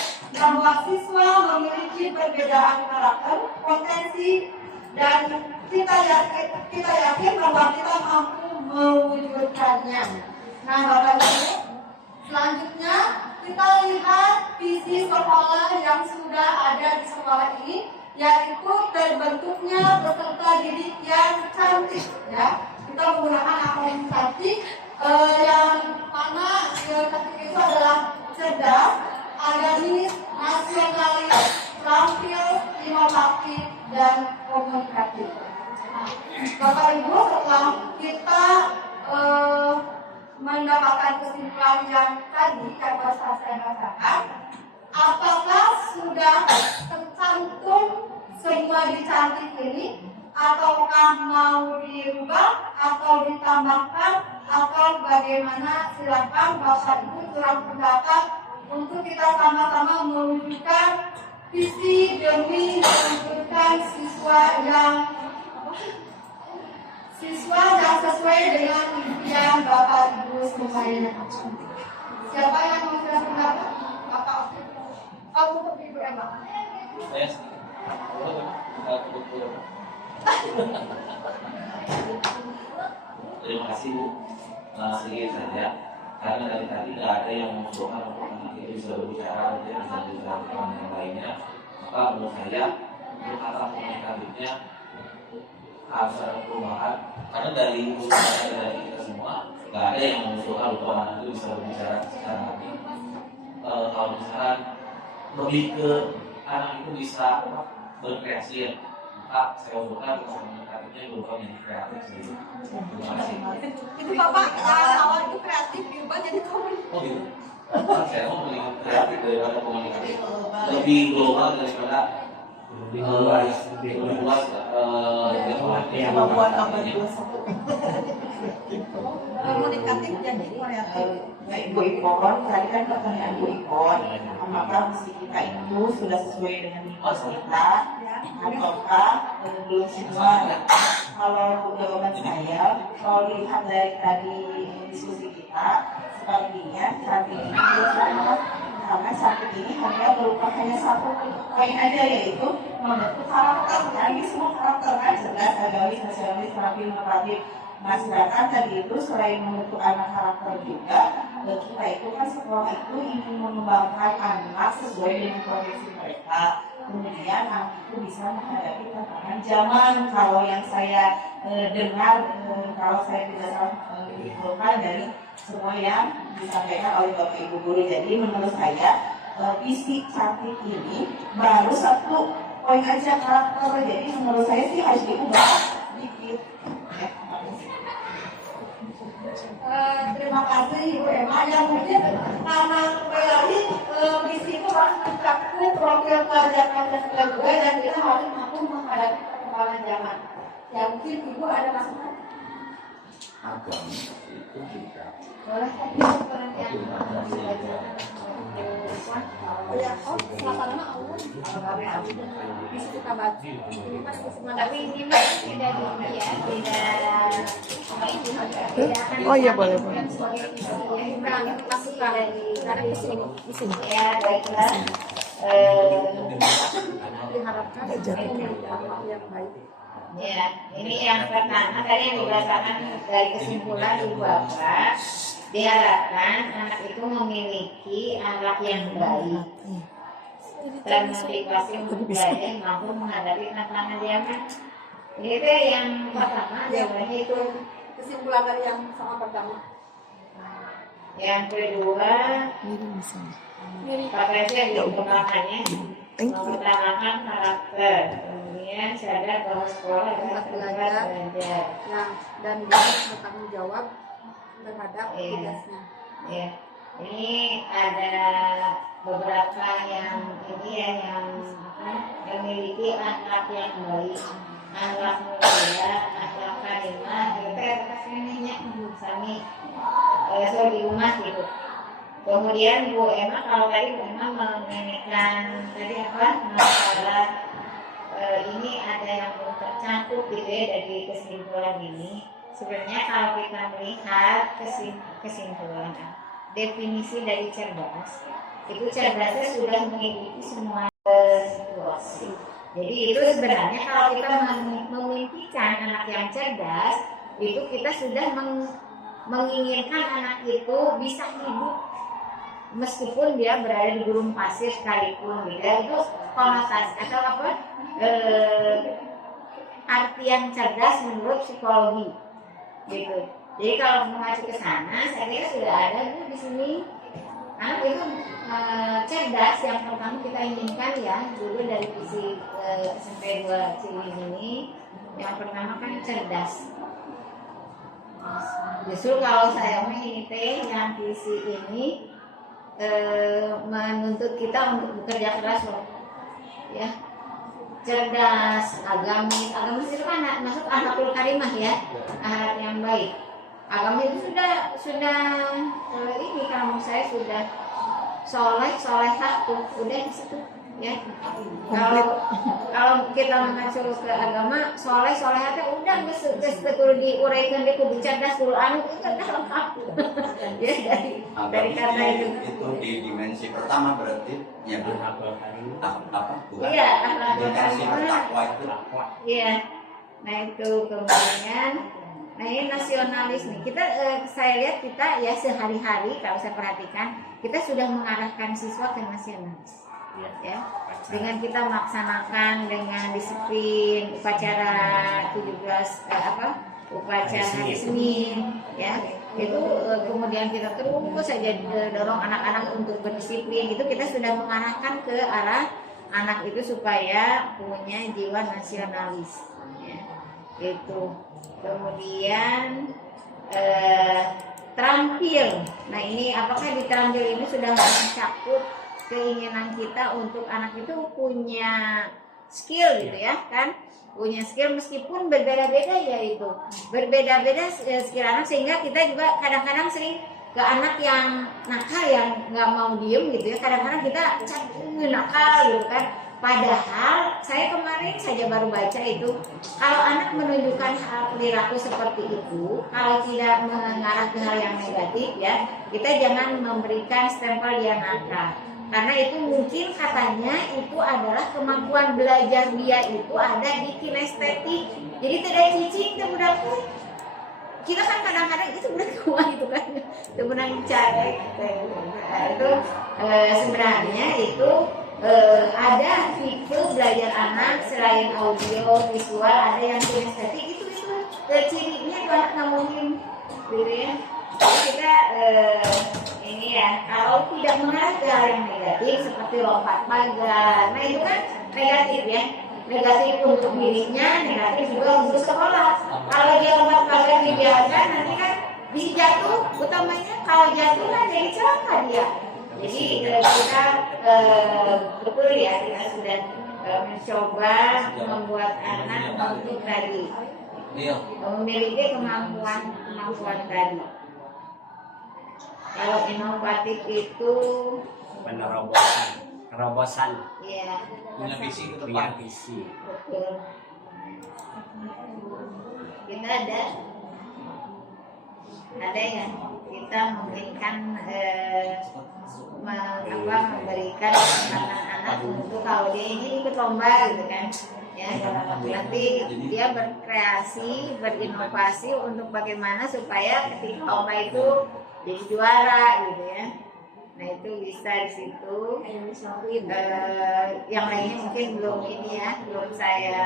bahwa siswa memiliki perbedaan karakter, potensi, dan kita yakin bahwa kita mampu mewujudkannya. Nah, Bapak Ibu, selanjutnya kita lihat visi sekolah yang sudah ada di sekolah ini, yaitu terbentuknya peserta didik yang cantik. Ya, kita menggunakan akronim cantik, yang mana cantik itu adalah cerdas, agamis, nasionalis, terampil, inovatif, dan komunikatif. Bapak Ibu, setelah kita mendapatkan kesimpulan yang tadi yang baru saya bacakan, apakah sudah tercantum semua di cantik ini, ataukah mau dirubah atau ditambahkan, atau bagaimana? Silakan Bapak Ibu curang pendapat untuk kita sama-sama mewujudkan visi demi mewujudkan siswa yang sesuai dengan impian Bapak Ibu semuanya. Siapa yang mau curang pendapat? Bapak untuk Ibu Emma. Yes. Terima kasih Bu. Sedikit saja, karena dari tadi tidak ada yang mengusulkan untuk anak itu bisa berbicara, dan bisa berbicara dengan yang lainnya. Maka menurut saya untuk kata komunikatifnya harus ada perubahan, karena dari usaha dari kita semua tidak ada yang mengusulkan untuk anak itu bisa berbicara secara hati. Kalau misalkan lebih ke anak itu bisa berkreasi ya, maka saya usulkan komunikatifnya berubah menjadi kreatif saja. Terima kasih. Itu Bapak awal itu kreatif diubah jadi komunikatif. Oh gitu. Saya mau melihat kreatif daripada komunikatif, lebih global daripada luas Kemampuan abad 21. Komunikatif jadi kreatif. Nah, Ibu Ipon, tadi kan pertanyaan Bu Ipon, apakah misi kita itu sudah sesuai dengan misi kita, ataukah belum semua? Kalau jawaban saya, kalau dilihat dari tadi diskusi kita, sepertinya cantik ini belum semua, karena cantik ini hanya satu poin aja, yaitu membentuk karakter. Ini semua karakter kan, cerdas, agamis, nasionalis, terampil, inovatif. Nah, sedangkan tadi itu selain membentuk anak karakter juga, kita itu kan sekolah itu ingin mengembangkan anak sesuai dengan potensi mereka. Kemudian anak itu bisa menghadapi tantangan zaman. Kalau yang saya dengar, kalau saya tidak salah dikumpulkan dari semua yang disampaikan oleh Bapak Ibu Guru. Jadi menurut saya isi cantik ini baru satu poin aja karakter. Jadi menurut saya sih harus diubah sedikit. Terima kasih Ibu Emma. Yang mungkin karena kembali misi itu harus mencakup profil pelajar-pelajar juga, dan kita harus mampu menghadapi perkembangan zaman. Ya mungkin Ibu ada masukan? Agama itu juga Boleh penelitian. Selatan Allah. Bisa kita baca. Tapi ini mah tidak di ya, tidak. Oh iya, boleh. Sebagai masukan dari Ya, baiklah. Diharapkan anak yang baik. Ya, ini yang pertama tadi yang dibahaskan dari kesimpulan Ibu Bapak, diharapkan anak itu memiliki akhlak yang baik, termotivasi untuk belajar, mampu menghadapi tantangan zaman. Itu yang pertama, jawabannya itu. Kesimpulan dari yang sama pertama. Yang kedua, potensi yang dikembangkannya mengutamakan karakter, kemudian sadar bahwa sekolah adalah tempat belajar. Dan dia bertanggung jawab terhadap tugasnya. Ya, ini ada beberapa yang ini ya yang memiliki akhlak yang baik, akhlak mulia, akhlak karimah, itu kasihnya sami di rumah gitu. Kemudian Bu Emma, kalau tadi Bu Emma menginginkan tadi masalah ini ada yang belum tercakup gitu ya dari kesimpulan ini. Sebenarnya kalau kita melihat kesimpulan definisi dari cerdas, itu cerdasnya sudah mengikuti semua situasi. Jadi itu sebenarnya kalau kita memimpikan anak yang cerdas, itu kita sudah menginginkan anak itu bisa hidup meskipun dia berada di gurun pasir sekalipun, gitu. Itu konotasi atau apa? Artian cerdas menurut psikologi, gitu. Jadi kalau mengacu ke sana, saya kira sudah ada Bu di sini. Anak itu cerdas yang pertama kita inginkan ya, dulu dari visi SMP 2 Ciwidey ini, yang pertama kan cerdas. Justru kalau saya ini yang visi ini menuntut kita untuk bekerja keras loh, ya, cerdas, agamis itu kan masuk akhlakul karimah ya, akhlak yang baik. Agamis itu sudah ini kamu saya sudah solehah tuh udah di situ ya. Kalau kita mengacu ke agama solehah itu udah geus kudu diuraikeun di kudu cerdas kudu anu itu udah lengkap. Ya dari kata itu di dimensi pertama berarti ya apa bukan? Iya, dimensi bertakwa itu. Iya. Nah itu kemudian ini nasionalis nih. Kita saya lihat kita ya sehari-hari kalau saya perhatikan kita sudah mengarahkan siswa ke nasionalis. Ya, dengan kita melaksanakan dengan disiplin upacara 17 upacara hari Senin ya itu kemudian kita terus saja dorong anak-anak untuk berdisiplin, itu kita sudah mengarahkan ke arah anak itu supaya punya jiwa nasionalis ya. Itu kemudian terampil. Nah ini apakah di terampil ini sudah mencakup keinginan kita untuk anak itu punya skill gitu ya kan, punya skill meskipun berbeda-beda ya, itu berbeda-beda skill anak, sehingga kita juga kadang-kadang sering ke anak yang nakal yang nggak mau diem gitu ya, kadang-kadang kita nakal gitu kan, padahal saya kemarin saja baru baca itu kalau anak menunjukkan hal perilaku seperti itu, kalau tidak mengarah ke hal yang negatif ya, kita jangan memberikan stempel dia nakal. Karena itu mungkin katanya itu adalah kemampuan belajar dia itu ada di kinestetik. Jadi tidak cicing, tidak mudah pun. Kita kan kadang-kadang itu udah kuat gitu kan, itu benar cari. Itu sebenarnya itu ada fitur belajar anak selain audio visual, ada yang kinestetik itu cirinya itu anak nggak mungkin, gitu ya. Kita ini ya kalau tidak mengarah ke hal yang negatif seperti lompat pagar, nah itu kan negatif ya, negatif untuk dirinya, negatif juga untuk sekolah. Kalau dia lompat pagar dibiarkan nanti kan bisa jatuh, utamanya kalau jatuh kan jadi celaka dia. Jadi kita betul ya, kita sudah mencoba membuat anak untuk tadi memiliki kemampuan tadi. Kalau inovatif itu penerobosan, iya, Punya visi ke punya depan. visi. betul. Kita ada yang kita memberikan memberikan kesempatan anak anak untuk kalau dia ini ikut lomba gitu kan ya, nanti dia berkreasi, berinovasi untuk bagaimana supaya ketika lomba itu jadi juara gitu ya. Nah itu bisa di situ. Yang lainnya mungkin belum ini ya, belum saya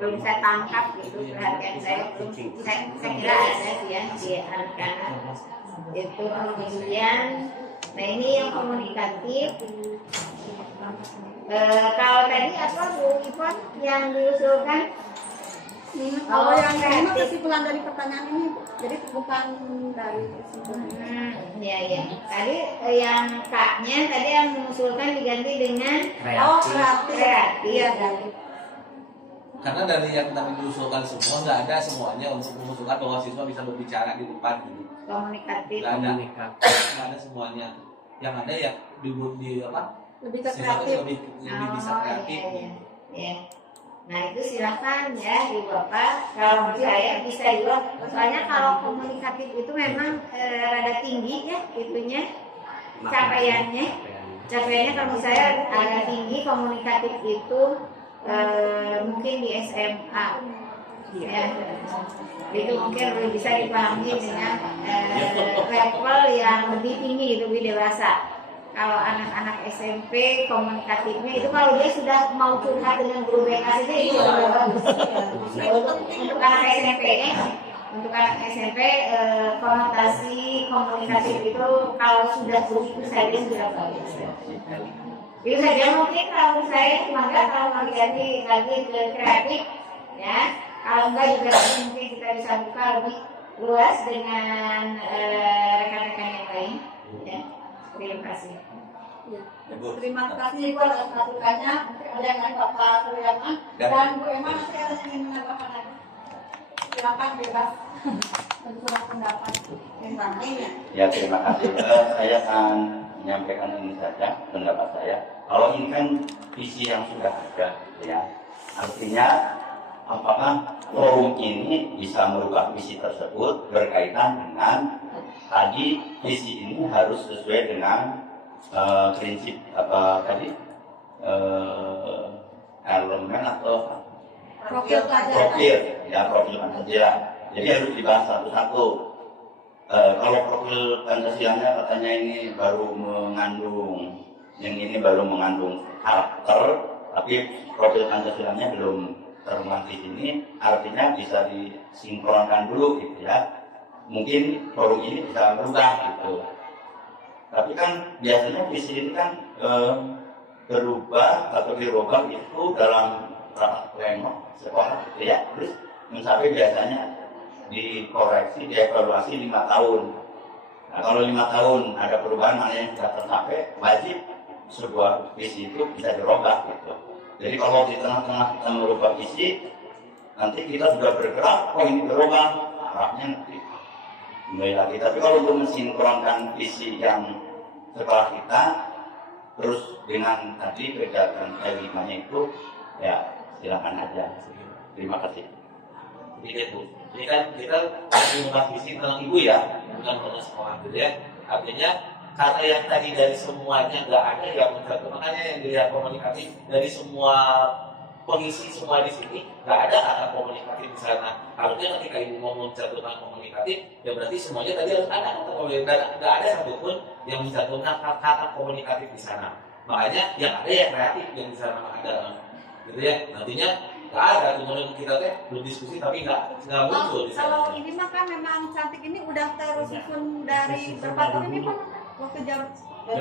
belum saya tangkap gitu, perhatian saya belum. Saya kira ada sih ya di anak-anak itu. Kemudian, nah ini yang komunikatif. Kalau tadi apa Bu Ipon yang diusulkan? Kalau yang ini kesimpulan dari pertanyaan ini, jadi bukan dari kesimpulan. Iya. Tadi yang Kaknya tadi yang mengusulkan diganti dengan kreatif. Iya. Karena dari yang tadi diusulkan semua nggak ada semuanya untuk mengusulkan bahwa siswa bisa berbicara di depan gitu. Komunikatif. Nggak ada semuanya. Yang ada ya di apa? Lebih ke Siswa kreatif. lebih bisa kreatif. Iya. Nah itu silakan ya Ibu Bapak. Kalau saya bisa juga. Soalnya kalau komunikatif itu memang rada tinggi ya itunya capaiannya. Capaiannya kalau saya agak tinggi komunikatif itu mungkin di SMA. Ya. Itu mungkin lebih bisa dipahami dengan level yang lebih tinggi, lebih dewasa. Kalau anak-anak SMP komunikatifnya itu kalau dia sudah mau curhat dengan guru BK saja itu sudah bagus. Untuk anak SMP untuk anak SMP konotasi komunikatif itu kalau sudah begitu saja sudah bagus. Itu saja mungkin kalau saya maka kalau mau diganti lagi ke kreatif ya. Kalau enggak juga mungkin kita bisa buka lebih luas dengan rekan-rekan yang lain ya. Terima kasih. Terima kasih Bu atas masukannya. Ada yang lain Bapak Suryaman dan Bu Emma masih ada yang ingin menambahkan lagi. Silakan bebas menurut pendapat yang lainnya. Ya, terima kasih. Saya akan menyampaikan ini saja pendapat saya. Kalau ini kan visi yang sudah ada, ya. Artinya apakah forum ini bisa merubah visi tersebut berkaitan dengan tadi visi ini harus sesuai dengan prinsip apa tadi elemen atau Profil Pancasila. Jadi harus dibahas satu-satu. Kalau profil Pancasilanya katanya ini baru mengandung, yang ini baru mengandung karakter, tapi profil Pancasilanya belum termuat di sini, artinya bisa disinkronkan dulu gitu ya. Mungkin forum ini bisa berubah gitu. Tapi kan biasanya visi ini kan berubah atau dirubah itu dalam rapat pleno sekolah gitu ya. Terus mencapai biasanya dikoreksi, dievaluasi 5 tahun. Nah kalau 5 tahun ada perubahan mana yang sudah tercapai, wajib sebuah visi itu bisa dirubah gitu. Jadi kalau di tengah-tengah kita merubah visi, nanti kita sudah bergerak, oh ini berubah, arahnya nanti mulai lagi. Tapi kalau untuk mensinkronkan visi yang sekolah kita, terus dengan tadi kegiatan kelima itu, ya silakan aja. Terima kasih. Begitu. Ini kan kita mengubah visi tentang ibu ya, bukan tentang sekolah gitu ya. Artinya karena yang tadi dari semuanya nggak ada yang mencakup, makanya yang dilihat komunikatif dari semua pengisi semua di sini nggak ada kata komunikatif di sana. Harusnya ketika ibu mau mencantumkan komunikatif, ya berarti semuanya tadi harus ada kata komunikatif. Nggak ada satupun yang mencantumkan kata komunikatif di sana. Makanya yang ada yang kreatif yang di sana ada, gitu ya. Nantinya nggak ada, kemudian kita belum diskusi tapi nggak muncul di sana. Kalau ini mah kan memang cantik ini udah tersusun dari berapa tahun ini Pak? Waktu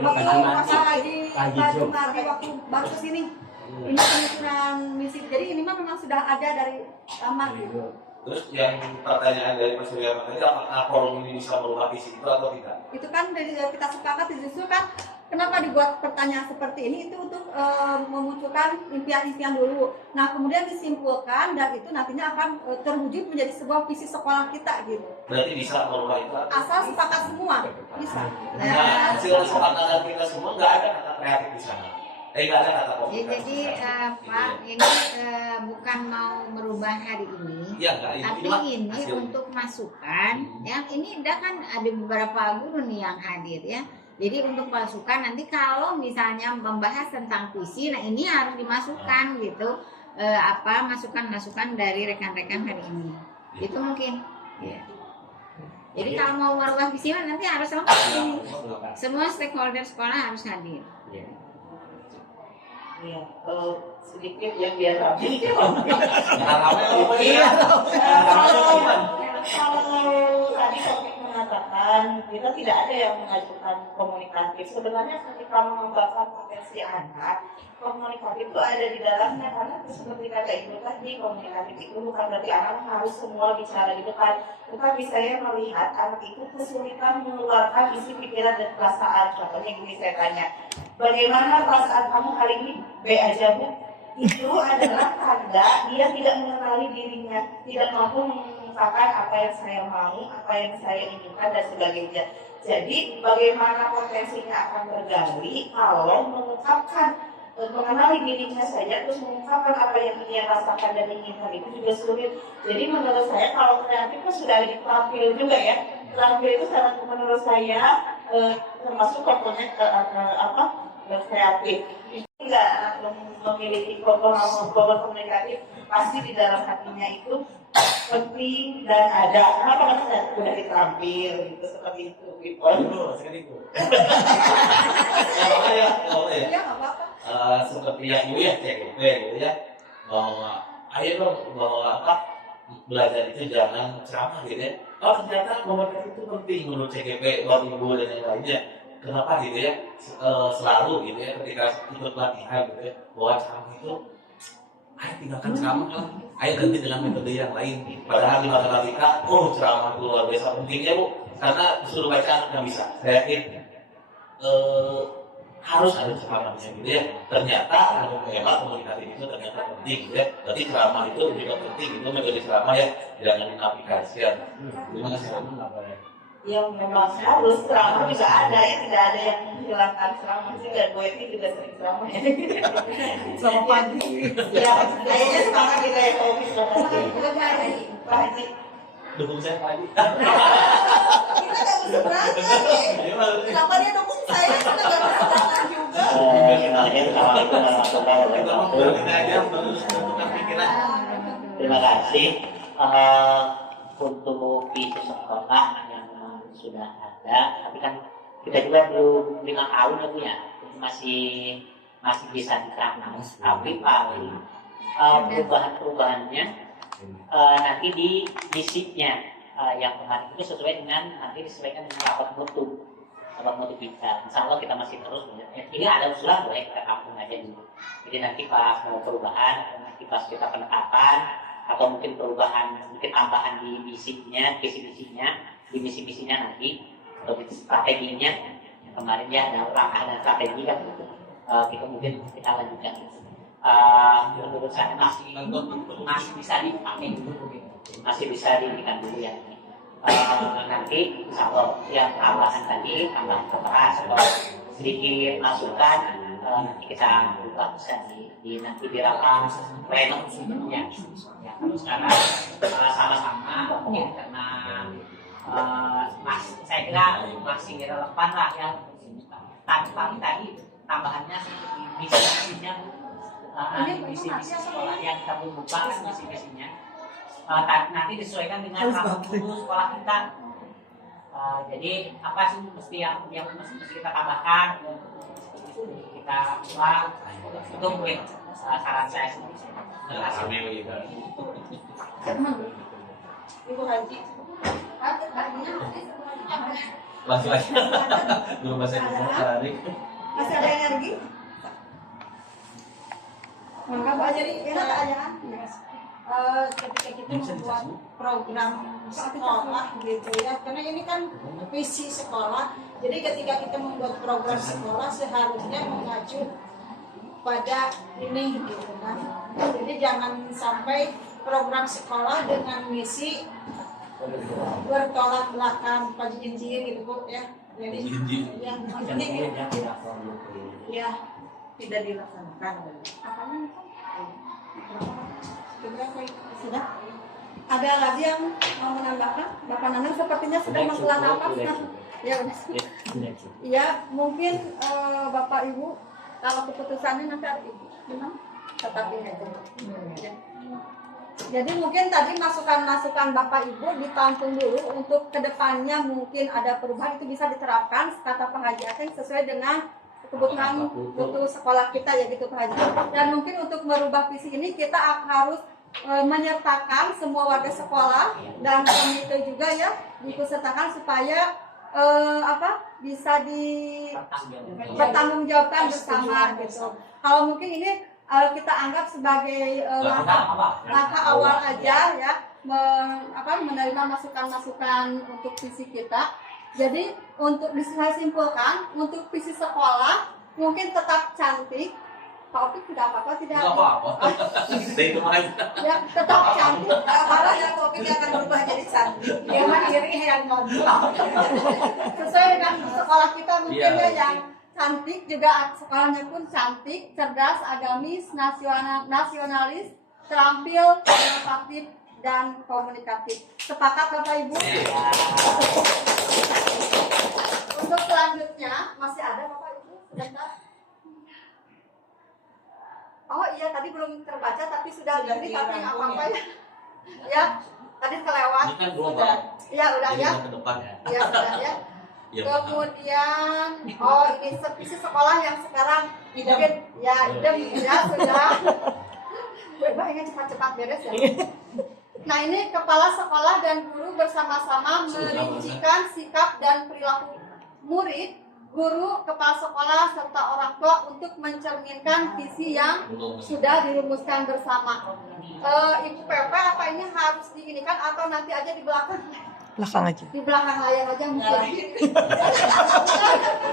waktu waktu baru kesini. Ini penyusunan misi. Jadi ini mah memang sudah ada dari lama gitu. Terus yang pertanyaan dari Mas Suryaman tadi, apakah forum ini bisa merubah visi itu atau tidak? Itu kan dari kita sepakat justru kan kenapa dibuat pertanyaan seperti ini itu untuk memunculkan impian-impian dulu. Nah kemudian disimpulkan dan itu nantinya akan terwujud menjadi sebuah visi sekolah kita gitu. Berarti bisa merubah itu? Asal sepakat semua bisa. Nah hasil kesepakatan kita semua nggak ada kata kreatif di sana. Nggak ada kata komunikasi. Jadi Pak ini bukan mau merubah hari ini, ya, tapi ini untuk masukan. Yang ini udah kan ada beberapa guru nih yang hadir ya. Jadi untuk pasukan nanti kalau misalnya membahas tentang puisi, nah ini harus dimasukkan gitu, masukan-masukan dari rekan-rekan hari ini. Itu mungkin. Ya. Jadi kalau mau merubah visi nanti harus lengkap ini. Semua stakeholder sekolah harus hadir. Iya, sedikit ya biar rapi. Kalau tadi Topik mengatakan kita tidak ada yang mengajukan komunikatif. Sebenarnya ketika mengembangkan potensi anak, komunikatif itu ada di dalamnya, karena seperti kata Ibu tadi, komunikatif itu bukan berarti anak harus semua bicara di depan. Tetapi saya melihat anak itu kesulitan mengeluarkan isi pikiran dan perasaan. Contohnya gini, saya tanya, bagaimana perasaan kamu hari ini? B aja, Bu. Itu adalah tanda dia tidak mengenali dirinya, tidak mampu mengungkapkan apa yang saya mau, apa yang saya inginkan, dan sebagainya. Jadi bagaimana potensinya akan tergali kalau mengungkapkan, mengenali dirinya saja, terus mengungkapkan apa yang dia rasakan dan inginkan itu juga sulit. Jadi menurut saya kalau kreatif kan sudah ada terampil juga ya. Terampil itu sangat menurut saya termasuk komponen kreatif. Tidak memiliki komponen komunikatif, pasti di dalam hatinya itu penting dan ada. Kenapa? Karena saya sudah diterampil gitu, seperti itu. Sekali itu. Seperti yang Ibu ya, CGP gitu ya, bahwa ayo dong, bahwa belajar itu jangan ceramah gitu ya. Oh ternyata komunikasi itu penting menurut CGP, buat Ibu dan yang lainnya. Kenapa gitu ya, selalu gitu ya ketika ikut pelatihan gitu ya, bahwa ceramah itu ayo tinggalkan ceramah lah, ayo ganti dengan metode yang lain. Padahal di matematika, ceramah itu luar biasa pentingnya Bu, karena disuruh baca nggak bisa. Saya yakin harus ada ceramahnya gitu ya. Ternyata memang komunikasi itu ternyata penting gitu ya. Berarti ceramah itu juga penting, itu metode ceramah ya, jangan diaplikasikan. Terima kasih. Yang memang harus ceramah juga ada ya, tidak ada yang menghilangkan ceramah juga. Bu Eti juga sering ceramah ya. Selamat pagi. Ya, kayaknya sekarang kita yang kopi Pak Haji. Dukung saya Pak Haji. Kita nggak berseberangan. Kenapa dia dukung saya? Kita nggak berseberangan juga. Terima kasih untuk isu sekolah yang sudah ada, tapi kan kita juga belum 5 tahun ya Bu ya, masih bisa diterapkan. Tapi paling perubahannya nanti di misinya yang kemarin itu sesuai dengan, nanti disesuaikan dengan rapat mutu kita. Insya Allah kita masih terus ini ada usulan boleh kita tampung aja dulu. Jadi nanti pas mau perubahan, nanti pas kita penetapan atau mungkin perubahan, mungkin tambahan di misinya, di misi-misinya nanti atau di strateginya yang kemarin ya ada langkah dan strategi kan kita mungkin kita lanjutkan. Menurut saya masih bisa dipakai dulu, masih bisa diberikan dulu ya. Nanti insya Allah yang tambahan tadi, tambahan atau sedikit masukan nanti kita ubah bisa nanti di rapat pleno ya. Kalau sekarang sama-sama ya, karena saya kira masih relevan lah ya. Tadi tambahannya seperti misi-misinya, misi-misi sekolah yang kita belum buka kan misi-misinya. Nanti disesuaikan dengan sekolah kita. Jadi apa sih mesti yang mesti kita tambahkan, kita ubah, itu mungkin saran saya sendiri. Terima kasih. Ibu Haji. Langsung aja. Belum bahasa Indonesia hari. Masih ada energi? Maka Pak jadi enak pertanyaan. Ketika kita membuat program sekolah gitu ya, karena ini kan visi sekolah. Jadi ketika kita membuat program sekolah seharusnya mengacu pada ini gitu kan. Jadi jangan sampai program sekolah dengan misi bertolak belakang, Pak Jinjir gitu Bu ya. Jadi ya tidak dilaksanakan. Sudah. Ada lagi yang mau menambahkan? Bapak Nanang sepertinya sedang menghela nafas. Ya udah. Ya mungkin Bapak Ibu kalau keputusannya nanti hari Ibu, benar? Tetap ini aja. Ya. Jadi mungkin tadi masukan-masukan Bapak Ibu ditampung dulu untuk kedepannya mungkin ada perubahan itu bisa diterapkan kata Pak Haji Ateng sesuai dengan kebutuhan butuh sekolah kita ya gitu Pak Haji. Dan mungkin untuk merubah visi ini kita harus menyertakan semua warga sekolah dan komite juga ya diikutsertakan supaya bisa dipertanggungjawabkan bersama gitu. Kalau mungkin ini kita anggap sebagai langkah awal aja ya menerima masukan-masukan untuk visi kita. Jadi untuk saya simpulkan untuk visi sekolah mungkin tetap cantik. Pak Opik tidak apa-apa tidak? Tidak apa-apa. Ya tetap cantik. Karena ya Pak Opik akan berubah jadi cantik. Dia mandiri yang ngomong. Sesuai dengan sekolah kita mungkin ya yang cantik juga sekolahnya pun cantik, cerdas, agamis, nasionalis, terampil, inovatif dan komunikatif. Sepakat Bapak Ibu? Untuk selanjutnya masih ada Bapak Ibu? Sebentar. Oh iya tadi belum terbaca tapi sudah gini tapi nggak apa-apa ya. Ya tadi kelewat. Ini kan global. Iya udah ya. Ke depan. Iya sudah ya. Ya, kemudian ini visi sekolah yang sekarang mungkin ya idem ya sudah. Mbak ingin cepat-cepat beres ya. Nah ini kepala sekolah dan guru bersama-sama merincikan sikap dan perilaku murid, guru, kepala sekolah serta orang tua untuk mencerminkan visi yang sudah dirumuskan bersama. Ibu PP apa ini harus diinikan atau nanti aja di belakang? Belakang aja. Di belakang layar aja mungkin.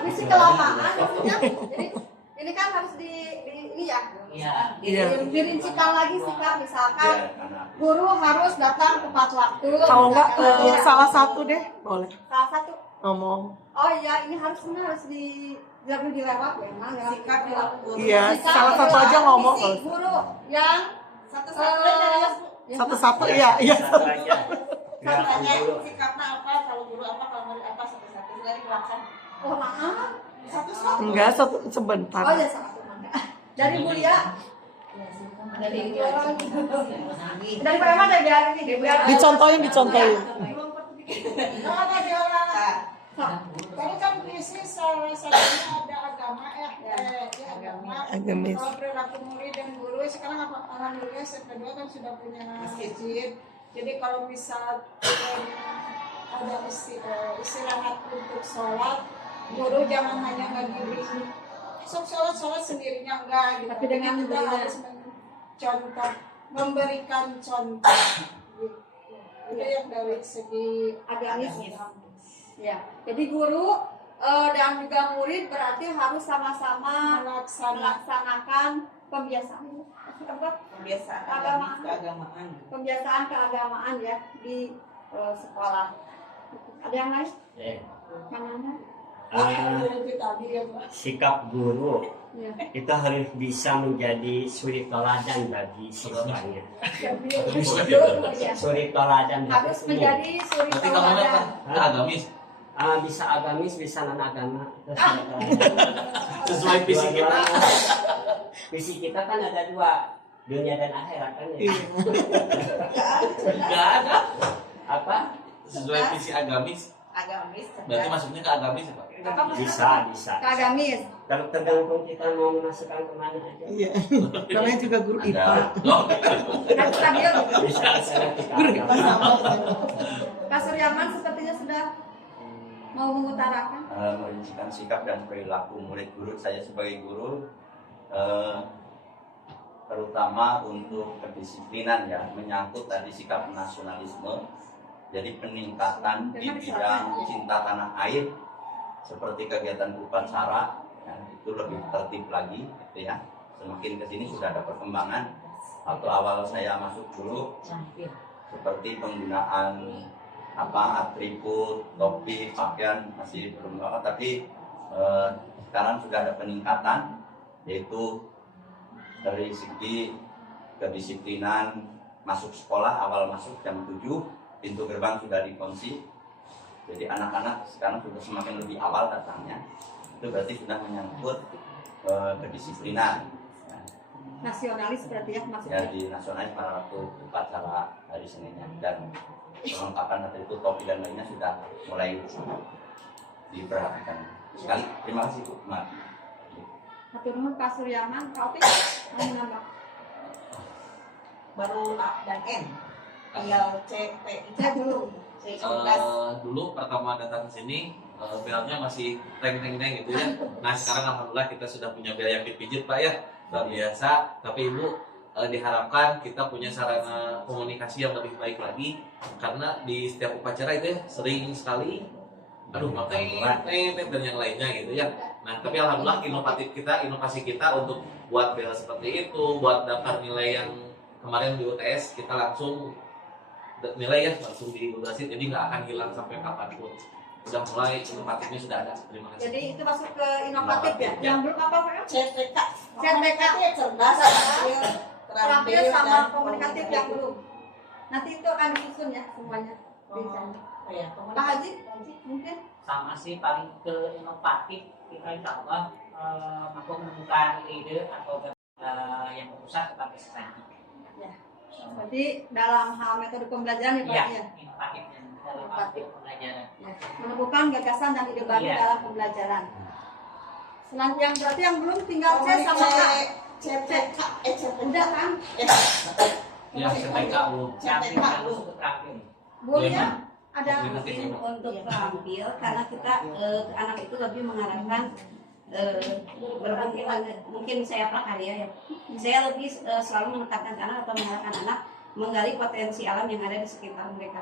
Visi kelamaan maksudnya. Jadi ini kan harus ini ya. Dirincikan lagi sikap misalkan guru harus datang tepat waktu. Kalau enggak salah satu deh boleh. Salah satu Ngomong. Oh iya, ini harus dilewat ya, emang ya. Sikap dilakukan. Iya, salah satu aja ngomong. Visi guru yang satu-satu iya. Katanya sikapnya apa, kalau guru apa, kalau murid apa, satu-satu dari belakang. Oh maaf, satu-satu. Enggak, sebentar. Oh ya satu. Dari Mulia. Dari Pak Eman dari hari ini. Dicontohin. Tadi kan visi salah satunya ada agama agama. Agamis. Kalau perilaku murid dan guru sekarang alhamdulillah kedua kan sudah punya masjid. Jadi kalau misal ada istirahat untuk sholat, guru jangan hanya ngagiring sholat sendirinya enggak gitu. Tapi dengan kita harus memberikan contoh. Itu yang dari segi agamis. Ya, jadi guru dan juga murid berarti harus sama-sama melaksanakan pembiasaan keagamaan ya di sekolah. Ada yang lain? Mana? Sikap guru kita harus bisa menjadi suri teladan bagi siswanya. Suri teladan harus menjadi suri teladan. Agamis. Bisa agamis, bisa non agama. Sesuai visi kita. Visi kita kan ada dua, dunia dan akhirat kan ya. Enggak ada. Apa? Sesuai visi agamis. Berarti masuknya ke agamis ya Pak? Bisa. Ke agamis. Kalau tergantung kita mau memasukkan kemana aja. Iya. Namanya juga guru IPA. Bisa. Guru IPA sama. Kak Suryaman sepertinya sudah mau mengutarakan. Merincikan sikap dan perilaku murid guru. Saya sebagai guru terutama untuk kedisiplinan ya, menyangkut tadi sikap nasionalisme. Jadi peningkatan di bidang cinta tanah air seperti kegiatan upacara ya, itu lebih tertib lagi gitu ya. Semakin ke sini sudah ada perkembangan. Waktu awal saya masuk dulu seperti penggunaan atribut, topi, pakaian masih belum tapi sekarang sudah ada peningkatan, yaitu dari segi kedisiplinan masuk sekolah. Awal masuk jam 7, pintu gerbang sudah dikunci, Jadi anak-anak sekarang sudah semakin lebih awal datangnya, itu berarti sudah menyangkut kedisiplinan. Nasionalis berarti ya Ya maksudnya. di nasionalis pada waktu upacara hari Seninnya, dan perlengkapan atau itu topi dan lainnya sudah mulai diperhatikan sekali. Terima kasih Bu. Hatur nuhun Pak Suryaman, Pak Opik mau menambah. Baru A dan N, tinggal C, T, I dulu. Dulu pertama datang ke sini belnya masih teng-teng gitu ya. Nah sekarang alhamdulillah kita sudah punya bel yang dipijit Pak ya, luar biasa. Tapi Ibu diharapkan kita punya sarana komunikasi yang lebih baik lagi, karena di setiap upacara itu ya sering sekali makanya dan yang lainnya gitu ya. Nah tapi alhamdulillah inovasi kita untuk buat bel seperti itu, buat daftar nilai yang kemarin di UTS kita langsung nilai ya langsung diintegrasi, jadi nggak akan hilang sampai kapanpun. Sudah mulai inovatifnya sudah ada. Terima kasih. Jadi itu masuk ke inovatif ya. Yang belum apa Pak? CTK. CTK cerdas, terampil sama komunikatif yang belum. Nanti itu akan disusun ya semuanya. Bisa. Pak Haji mungkin Sama sih, paling ke inovatif kita insya Allah mampu menemukan ide atau yang berpusat tetapi strategik. ya. Berarti dalam hal metode pembelajaran ya Pak Iya, ya. inovatif dalam arti pembelajaran. Ya. Menemukan gagasan dan ide baru Iya. dalam pembelajaran. Selanjutnya yang berarti yang belum tinggal C sama K. CTK, Udah kan? Ya CTK belum. Terampil harus terampil. Bu ya, ada Mungkin untuk terampil karena kita anak itu lebih mengarahkan mungkin saya prakarya ya. Saya lebih selalu menekankan anak atau mengarahkan anak menggali potensi alam yang ada di sekitar mereka.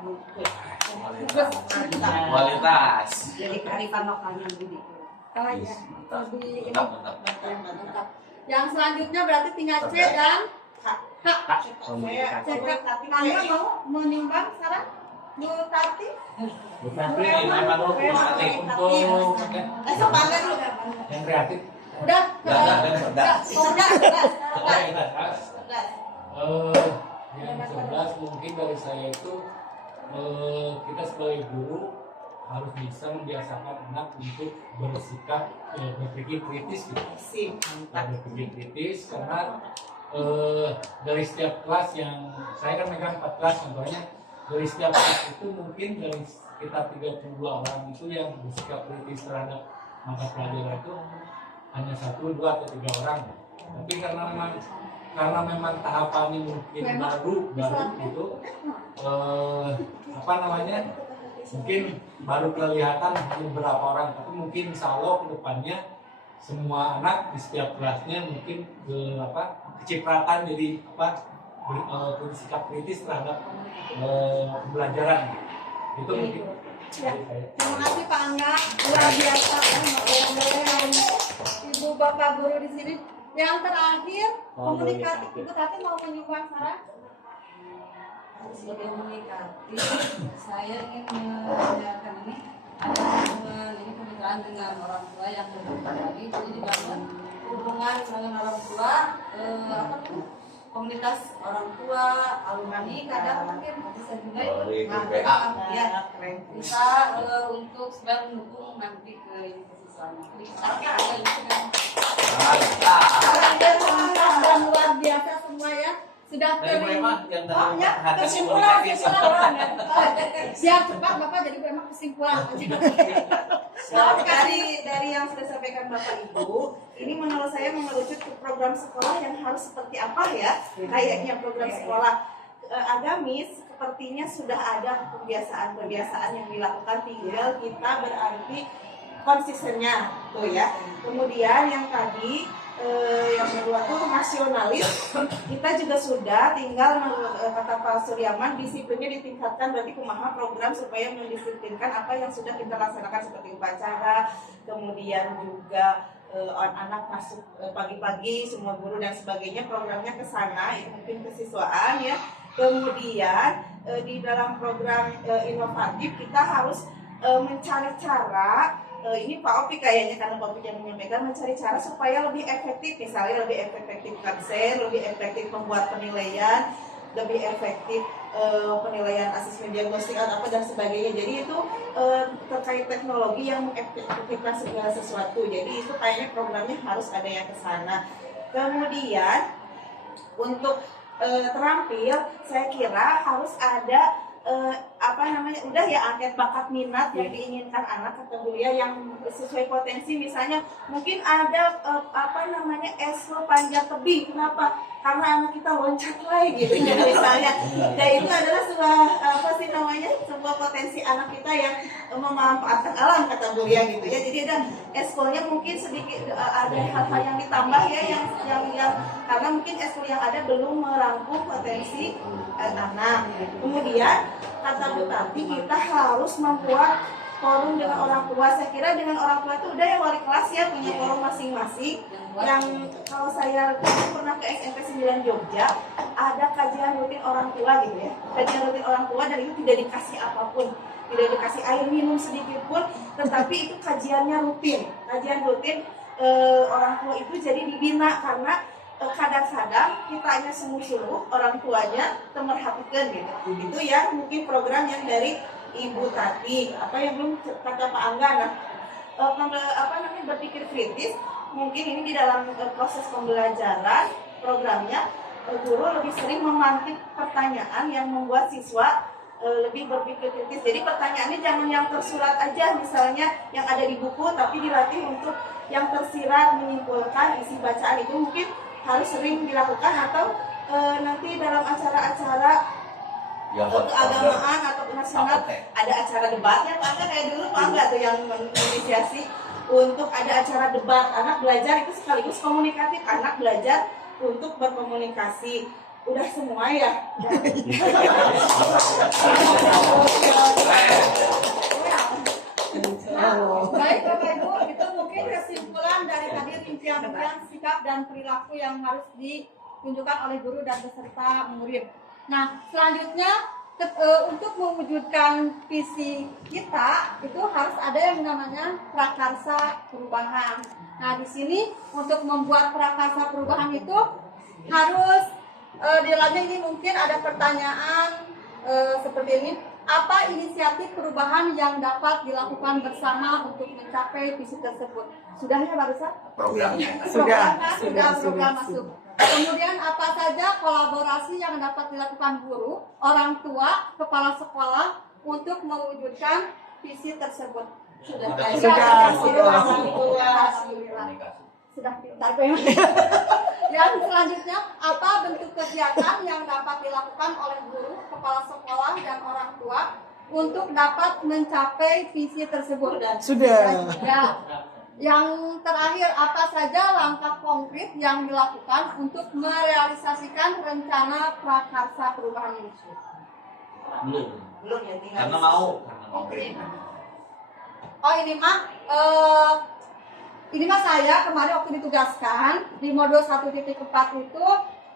Kualitas. Jadi kearifan lokalnya Budi. Oh iya, lebih ini Mantap. Yang selanjutnya berarti tinggal C dan H. Komunikasi. Kalian mau menimbang saran? Bu Tati? Ini memang dulu komunikasi untuk semangat dulu. Yang kreatif. Udah? Yang cerdas mungkin dari saya itu kita sebagai guru harus bisa membiasakan anak untuk bersikap berpikir kritis gitu. Berpikir kritis karena dari setiap kelas yang saya kan megang 4 kelas contohnya, dari setiap kelas itu mungkin dari sekitar 32 orang itu yang bersikap kritis terhadap mata pelajaran itu hanya 1, 2 atau 3 orang. Tapi karena memang tahapannya mungkin baru gitu, mungkin baru kelihatan beberapa orang, tapi mungkin insya Allah ke depannya semua anak di setiap kelasnya mungkin kecipratan jadi bersikap kritis terhadap pembelajaran. Itu mungkin. Terima kasih Pak Angga, luar biasa Ibu Bapak guru di sini. Yang terakhir komunikatif, Ibu Tati mau menyumbang saran? Sebagai komunikatif, saya ingin menyampaikan ini ada ini kemitraan dengan orang tua yang berkali jadi dibangun hubungan dengan orang tua, komunitas orang tua, alumni kadang mungkin bisa juga bisa untuk supaya mendukung nanti ke Dan luar biasa semua ya. Sudah kesimpulan. Siap cepat Bapak, jadi memang kesimpulan. Dari yang sudah sampaikan Bapak Ibu, ini menurut saya mengerucut ke program sekolah yang harus seperti apa ya? Kayaknya program sekolah agamis sepertinya sudah ada kebiasaan-kebiasaan yang dilakukan, tinggal kita berarti konsistennya tuh ya. Kemudian yang tadi yang kedua tuh nasionalis, kita juga sudah tinggal kata Pak Suryaman disiplinnya ditingkatkan, berarti kumaha program supaya mendisiplinkan apa yang sudah kita laksanakan seperti upacara, kemudian juga anak masuk pagi-pagi, semua guru dan sebagainya, programnya ke sana, itu mungkin kesiswaan ya. Kemudian di dalam program inovatif kita harus mencari cara, ini Pak Opik kayaknya karena Pak Opik yang menyampaikan, mencari cara supaya lebih efektif, misalnya lebih efektif konsen, lebih efektif membuat penilaian, lebih efektif penilaian asesmen diagnostik atau apa dan sebagainya. Jadi itu terkait teknologi yang mengefektifkan segala sesuatu. Jadi itu kayaknya programnya harus ada yang ke sana. Kemudian untuk terampil, saya kira harus ada udah ya angket bakat minat yang diinginkan anak atau kuliah yang sesuai potensi. Misalnya mungkin ada ESO panjat tebing. Kenapa? Karena anak kita loncat lagi gitu ya misalnya. Dan itu adalah sebuah potensi anak kita yang memanfaatkan alam kata kuliah gitu ya. Jadi ada ESO-nya mungkin sedikit ada hal-hal yang ditambah ya yang karena mungkin ESO yang ada belum merangkum potensi anak. Kemudian kata Bu Tati, kita harus membuat forum dengan orang tua. Saya kira dengan orang tua itu udah ya wali kelas ya punya forum masing-masing. Yang kalau saya pernah ke SMP 9 Jogja, ada kajian rutin orang tua gitu ya. Kajian rutin orang tua dan itu tidak dikasih apapun, tidak dikasih air minum sedikit pun, tetapi itu kajiannya rutin. Kajian rutin orang tua itu jadi dibina karena kadang-kadang kita hanya sungguh-sungguh orang tuanya temerhatikan gitu. Itu ya mungkin program yang dari Ibu Tati. Apa yang belum kata Pak Angga, berpikir kritis. Mungkin ini di dalam proses pembelajaran programnya guru lebih sering memantik pertanyaan yang membuat siswa lebih berpikir kritis. Jadi pertanyaannya jangan yang tersurat aja misalnya yang ada di buku, tapi dilatih untuk yang tersirat menyimpulkan isi bacaan. Itu mungkin harus sering dilakukan atau nanti dalam acara-acara keagamaan atau nasional ada acara debatnya Pak Angga, kayak dulu Pak Angga tuh yang menginisiasi untuk ada acara debat. Anak belajar itu sekaligus komunikatif, anak belajar untuk berkomunikasi. Udah semua ya? Baik Bapak Ibu, itu mungkin kesimpulan dari tadi rincian-rincian sikap dan perilaku yang harus ditunjukkan oleh guru dan beserta murid. Nah, selanjutnya untuk mewujudkan visi kita itu harus ada yang namanya prakarsa perubahan. Nah, di sini untuk membuat prakarsa perubahan itu harus di dalamnya ini mungkin ada pertanyaan seperti ini. Apa inisiatif perubahan yang dapat dilakukan bersama untuk mencapai visi tersebut? Sudah ya barusan? Programnya. Sudah program masuk. Kemudian apa saja kolaborasi yang dapat dilakukan guru, orang tua, kepala sekolah untuk mewujudkan visi tersebut? Sudah pintar. Yang selanjutnya, apa bentuk kegiatan yang dapat dilakukan oleh guru, kepala sekolah, dan orang tua untuk dapat mencapai visi tersebut? Sudah. Yang terakhir, apa saja langkah konkret yang dilakukan untuk merealisasikan rencana prakarsa perubahan ini? Belum ya, karena mau konkret. Oh ini mah saya kemarin waktu ditugaskan di modul 1.4 itu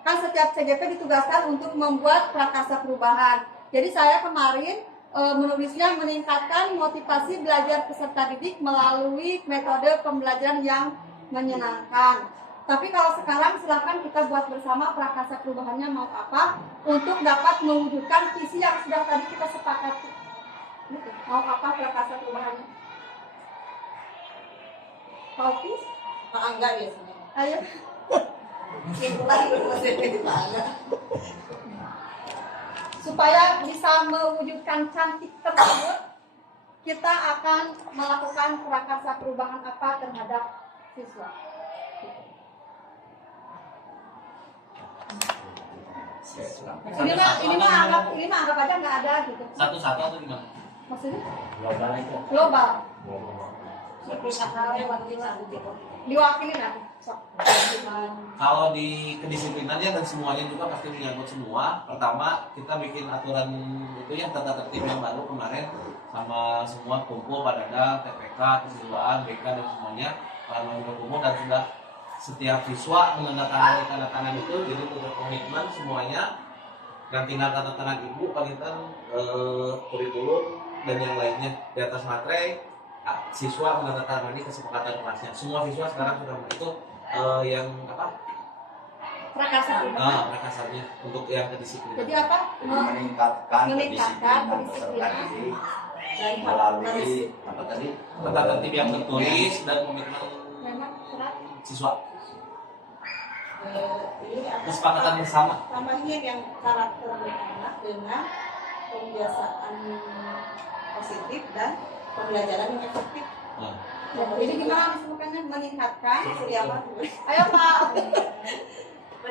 kan setiap CGP ditugaskan untuk membuat prakarsa perubahan. Jadi saya kemarin menulisnya meningkatkan motivasi belajar peserta didik melalui metode pembelajaran yang menyenangkan. Tapi kalau sekarang silakan kita buat bersama prakarsa perubahannya mau apa untuk dapat mewujudkan visi yang sudah tadi kita sepakati. Mau apa prakarsa perubahannya? Kopis? Enggak biasanya. Ayo. Supaya bisa mewujudkan cantik tersebut, kita akan melakukan prakarsa perubahan apa terhadap siswa. Ini mah anggap aja nggak ada gitu. Satu-satu atau gimana? Maksudnya? Global aja. Global. Diwakili nanti. Kalau di kedisiplinannya dan semuanya juga pasti menyangkut semua. Pertama kita bikin aturan itu yang tata tertib yang baru kemarin sama semua kumpul pada TPK, kesiswaan, BK dan semuanya para mahasiswa umum dan sudah setiap siswa menandatangani tanda tangan itu, jadi sudah komitmen semuanya dan tinggal tanda tangan ibu panitan kurikulum dan yang lainnya di atas materai. Siswa menandatangani kesepakatan kelasnya. Semua siswa sekarang sudah itu yang apa Prakasa perubahan. Prakasarnya untuk yang kedisiplinan. Jadi apa? meningkatkan Meningkatkan kedisiplinan peserta didik dari melalui apa tadi Tata tertib yang tertulis dan komitmen memang surat siswa. Ini akan Kesepakatan bersama. tambahin yang karakter anak dengan pembiasaan positif dan pembelajaran yang efektif. Nah, Jadi gimana disebutkannya? Meningkatkan. Seperti apa? Ayo Pak.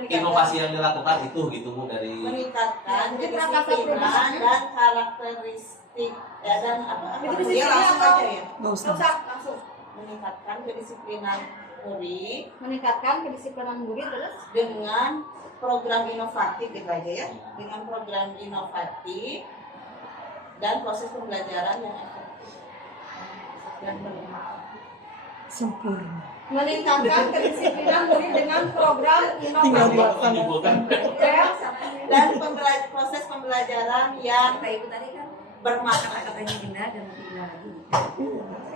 inovasi yang dilakukan itu gitu Bu dari Meningkatkan Jadi prakasa kedisiplinan perubahan. dan karakteristik ya dan apa? Itu Dia disiplin langsung atau- aja ya. Nggak usah. Langsung. Meningkatkan kedisiplinan murid Meningkatkan kedisiplinan murid terus dengan program inovatif gitu aja ya, dengan program inovatif dan proses pembelajaran yang efektif dan bermanfaat. Sempurna. meningkatkan kedisiplinan murid dengan program inovatif. Dan proses pembelajaran yang bermanfaat. Katanya Dinda dan Dinda lagi.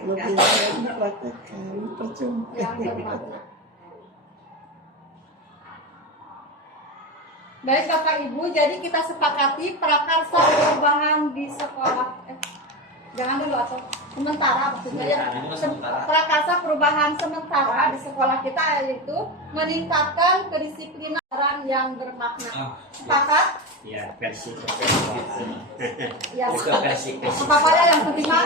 Lebih lagi praktekkan, percuma. Yang bermakna. Baik Bapak Ibu, jadi kita sepakati prakarsa perubahan di sekolah. Jangan dulu atau sementara maksudnya ya. Prakarsa perubahan sementara di sekolah kita yaitu meningkatkan kedisiplinan yang bermakna. Sepakat? Ya, versi Ya. itu versi Apa ya yang terima?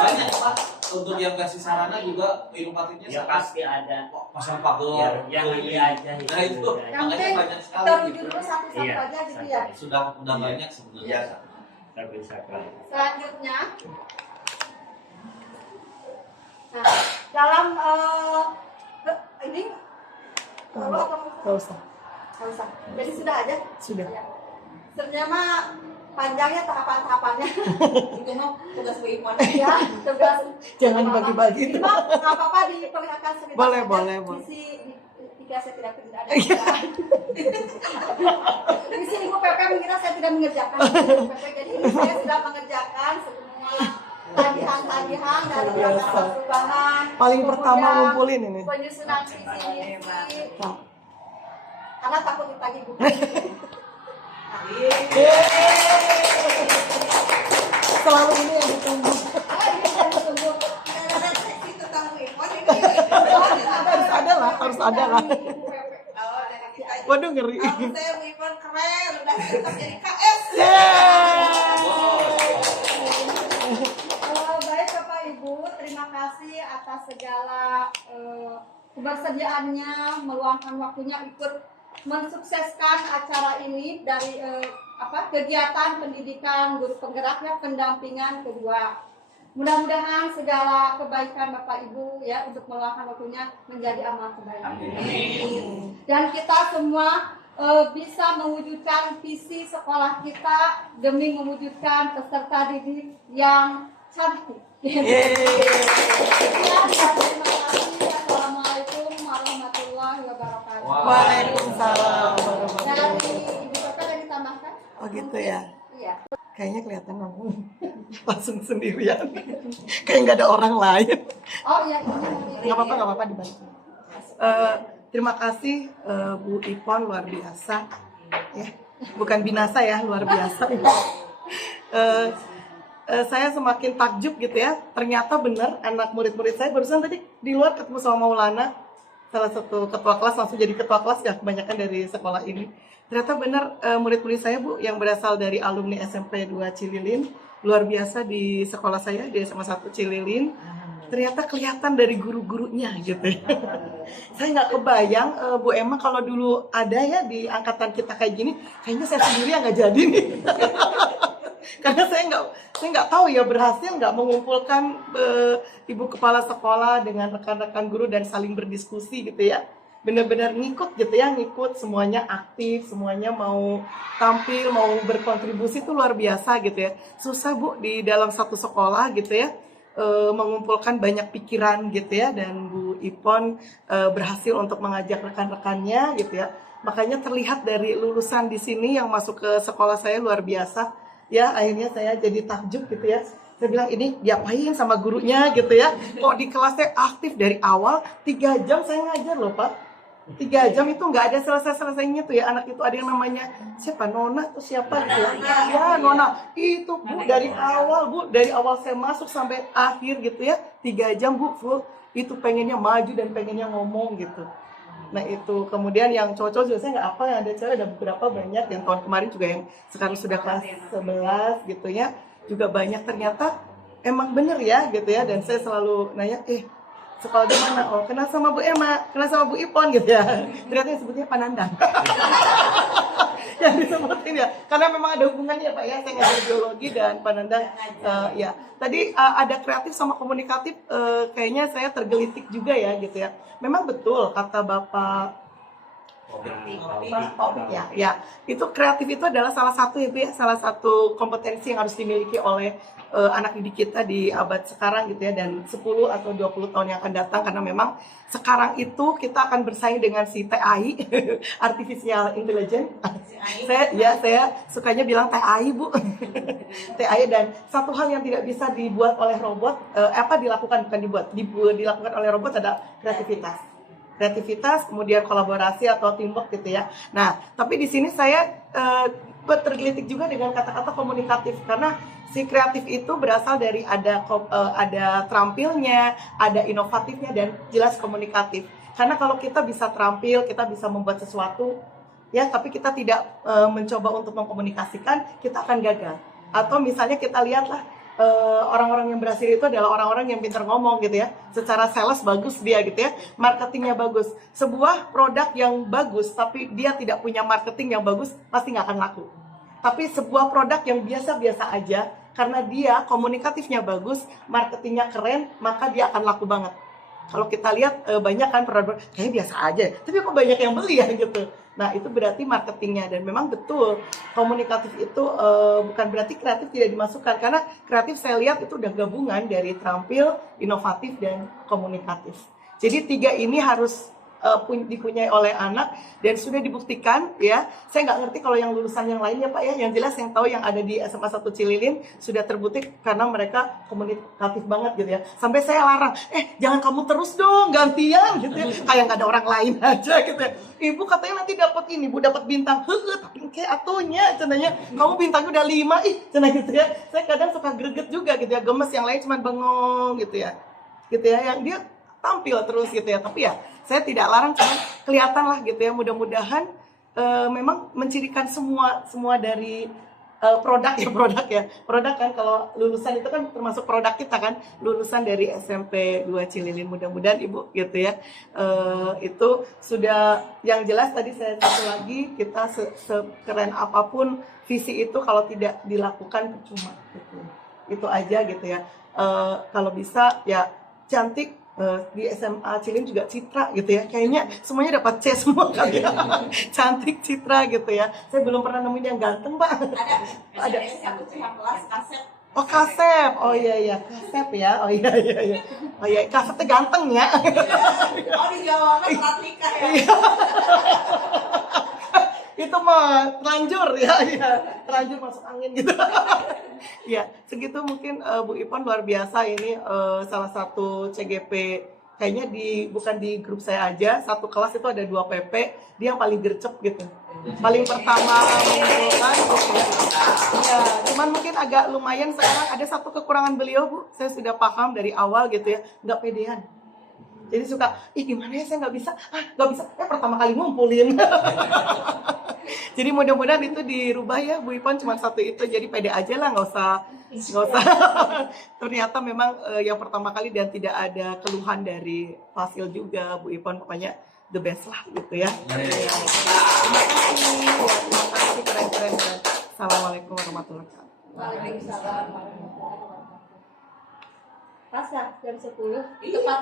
banyak Pak. Untuk yang versi sarana juga inovatifnya ya pasti ada pasang pagar yang ini aja itu. Nah itu Yang makanya penting banyak sekali teruju gitu. dulu satu-satu Iya, aja gitu ya. Sudah banyak sebenarnya. Selanjutnya, nah, dalam ini perlu atau Nggak usah. nggak usah? Jadi sudah aja. Sudah. Ya. Sebenarnya mah panjangnya tahapan-tahapannya. Itu mah tugas Bu Ipon. Ya, tugas. Jangan dibagi-bagi. Ini mah nggak apa-apa diperlihatkan sekitar. Boleh, saja. boleh. Jika saya tidak ada. Di sini Ibu Pepe mengira saya tidak mengerjakan. Jadi ini saya sudah mengerjakan semua tagihan-tagihan dari prakarsa perubahan. Paling pertama kemudian ngumpulin ini. penyusunan visi. Karena takut ditagih buku. Selalu ini yang ditunggu. Harus ada lah. Waduh ngeri. Saya Bu Ipon keren, udah tetap jadi KS. Baik Bapak Ibu, terima kasih atas segala kebersediaannya, meluangkan waktunya ikut mensukseskan acara ini dari kegiatan pendidikan guru penggerak ya, pendampingan kedua. Mudah-mudahan segala kebaikan Bapak Ibu ya untuk meluangkan waktunya menjadi amal kebaikan. Dan kita semua bisa mewujudkan visi sekolah kita demi mewujudkan peserta didik yang cantik. Terima kasih. Assalamualaikum warahmatullahi wabarakatuh. Waalaikumsalam. Dari Ibu Bapak ada ditambahkan? Oh gitu ya. Iya. Kayaknya kelihatan kamu langsung sendirian. Kayak nggak ada orang lain. Oh iya. Nggak apa-apa dibantu. Terima kasih Bu Ipon, luar biasa. Ya, bukan binasa ya, luar biasa. Saya semakin takjub gitu ya. Ternyata benar anak murid-murid saya barusan tadi di luar ketemu sama Maulana, salah satu ketua kelas, langsung jadi ketua kelas ya, kebanyakan dari sekolah ini. Ternyata benar murid-murid saya Bu yang berasal dari alumni SMP 2 Cililin, luar biasa di sekolah saya di SMA 1 Cililin. Ternyata kelihatan dari guru-gurunya gitu. Saya nggak kebayang Bu Emma kalau dulu ada ya di angkatan kita kayak gini, kayaknya saya sendiri yang nggak jadi nih. Karena saya nggak tahu ya berhasil nggak mengumpulkan ibu kepala sekolah dengan rekan-rekan guru dan saling berdiskusi gitu ya. Benar-benar ngikut gitu ya, ngikut semuanya aktif, semuanya mau tampil, mau berkontribusi itu luar biasa gitu ya. Susah Bu di dalam satu sekolah gitu ya. Mengumpulkan banyak pikiran gitu ya, dan Bu Ipon berhasil untuk mengajak rekan-rekannya gitu ya. Makanya terlihat dari lulusan di sini yang masuk ke sekolah saya luar biasa ya. Akhirnya saya jadi takjub gitu ya. Saya bilang ini diapain sama gurunya gitu ya. Kok di kelasnya aktif dari awal 3 jam saya ngajar loh Pak. 3 jam itu nggak ada selesainya tuh ya. Anak itu ada yang namanya siapa, Nona atau siapa gitu ya. Ya Nona itu Bu dari awal saya masuk sampai akhir gitu ya, 3 jam Bu full. Itu pengennya maju dan pengennya ngomong gitu. Nah itu kemudian yang cowok-cowok juga saya nggak apa, yang ada cewek ada beberapa banyak, yang tahun kemarin juga yang sekarang sudah kelas 11 gitu ya, juga banyak ternyata emang bener ya gitu ya. Dan saya selalu nanya, sekolah di mana? Oh, kenal sama Bu Emma, kenal sama Bu Ipon gitu ya. Ternyata yang sebutnya Panandang. Yang disebutin ya, karena memang ada hubungannya Pak ya, saya ngajar biologi dan Panandang. Ya, tadi ada kreatif sama komunikatif, kayaknya saya tergelitik juga ya gitu ya. Memang betul kata Bapak Topik ya. Itu kreatif itu adalah salah satu ya Bu ya, salah satu kompetensi yang harus dimiliki oleh anak didik kita di abad sekarang gitu ya, dan 10 atau 20 tahun yang akan datang, karena memang sekarang itu kita akan bersaing dengan si TAI artificial intelligence. Saya sukanya bilang TAI Bu. TAI, dan satu hal yang tidak bisa dibuat oleh robot, dilakukan oleh robot adalah kreativitas, kemudian kolaborasi atau teamwork gitu ya. Nah, tapi di sini saya tergelitik juga dengan kata-kata komunikatif, karena si kreatif itu berasal dari ada terampilnya, ada inovatifnya, dan jelas komunikatif. Karena kalau kita bisa terampil, kita bisa membuat sesuatu ya, tapi kita tidak mencoba untuk mengkomunikasikan, kita akan gagal. Atau misalnya kita lihatlah orang-orang yang berhasil itu adalah orang-orang yang pintar ngomong gitu ya. Secara sales bagus dia gitu ya, marketingnya bagus. Sebuah produk yang bagus tapi dia tidak punya marketing yang bagus, pasti nggak akan laku. Tapi sebuah produk yang biasa-biasa aja, karena dia komunikatifnya bagus, marketingnya keren, maka dia akan laku banget. Kalau kita lihat banyak kan produk kayaknya biasa aja, tapi kok banyak yang beli ya gitu. Nah itu berarti marketingnya. Dan memang betul komunikatif itu bukan berarti kreatif tidak dimasukkan, karena kreatif saya lihat itu udah gabungan dari terampil, inovatif, dan komunikatif. Jadi 3 ini harus dipunyai oleh anak, dan sudah dibuktikan ya. Saya nggak ngerti kalau yang lulusan yang lainnya Pak ya, yang jelas yang tahu yang ada di SMA 1 Cililin sudah terbukti karena mereka komunikatif banget gitu ya. Sampai saya larang, jangan kamu terus dong, gantian gitu ya, kayak nggak ada orang lain aja gitu ya. Ibu katanya nanti dapat ini, Bu dapat bintang, tapi kayak atunya cenanya kamu bintangnya udah 5, cenah gitu ya. Saya kadang suka greget juga gitu ya, gemes, yang lain cuma bengong gitu ya, yang dia tampil terus gitu ya. Tapi ya saya tidak larang, cuma kelihatan lah gitu ya. Mudah-mudahan memang mencirikan semua dari produk kan. Kalau lulusan itu kan termasuk produk kita kan, lulusan dari SMP 2 Cililin. Mudah-mudahan Ibu gitu ya, itu sudah yang jelas. Tadi saya satu lagi, kita sekeren apapun visi itu kalau tidak dilakukan percuma gitu. Itu aja gitu ya. Kalau bisa ya cantik. Di SMA Cilin juga Citra gitu ya, kayaknya semuanya dapat C semua kali ya. Cantik, Citra gitu ya. Saya belum pernah nemuin yang ganteng Pak. Ada Kasep. Oh Kasep, oh iya Kasep ya, oh iya Kasepnya ganteng ya. Oh di Jawa kan Ratika ya. Itu mah terlanjur ya, terlanjur masuk angin gitu. Ya, segitu mungkin Bu Ipon luar biasa ini, salah satu CGP kayaknya bukan di grup saya aja, satu kelas itu ada 2 PP, dia yang paling gercep gitu. Paling pertama mengumpulkan gitu ya. Ya, cuman mungkin agak lumayan sekarang ada satu kekurangan beliau Bu, saya sudah paham dari awal gitu ya, nggak pedean. Jadi suka, gimana ya saya nggak bisa, pertama kali ngumpulin. Jadi mudah-mudahan itu dirubah ya Bu Ipon, cuma satu itu, jadi pede aja lah, nggak usah. Ternyata memang yang pertama kali dan tidak ada keluhan dari Fasil juga Bu Ipon, pokoknya the best lah gitu ya. Terima kasih, keren. Assalamualaikum warahmatullahi wabarakatuh. Waalaikumsalam warahmatullahi wabarakatuh. Pas jam 10 tepat.